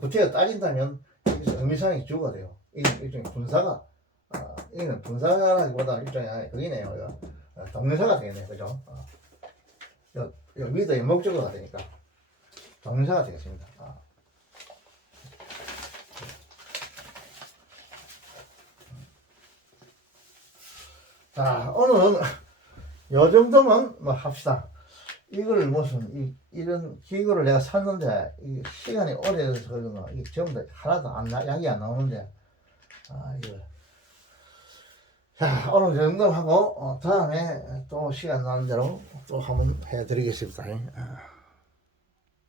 구체적으로 따진다면 의미상의 주어가 돼요. 일종의 분사가 이는 분사라기보다는 일종의 그기네요. 동사가 되겠네요. 그죠? 위더 목적어가 되니까 동사가 되겠습니다. 자, 오늘은 요 정도만 뭐 합시다. 이걸 무슨 이런 기구를 내가 샀는데 이 시간이 오래돼서 그런가 이게 전부 다 하나도 약이 안 나오는데 이거 자 오늘 요 정도 하고 다음에 또 시간 나는 대로 또 한번 해드리겠습니다.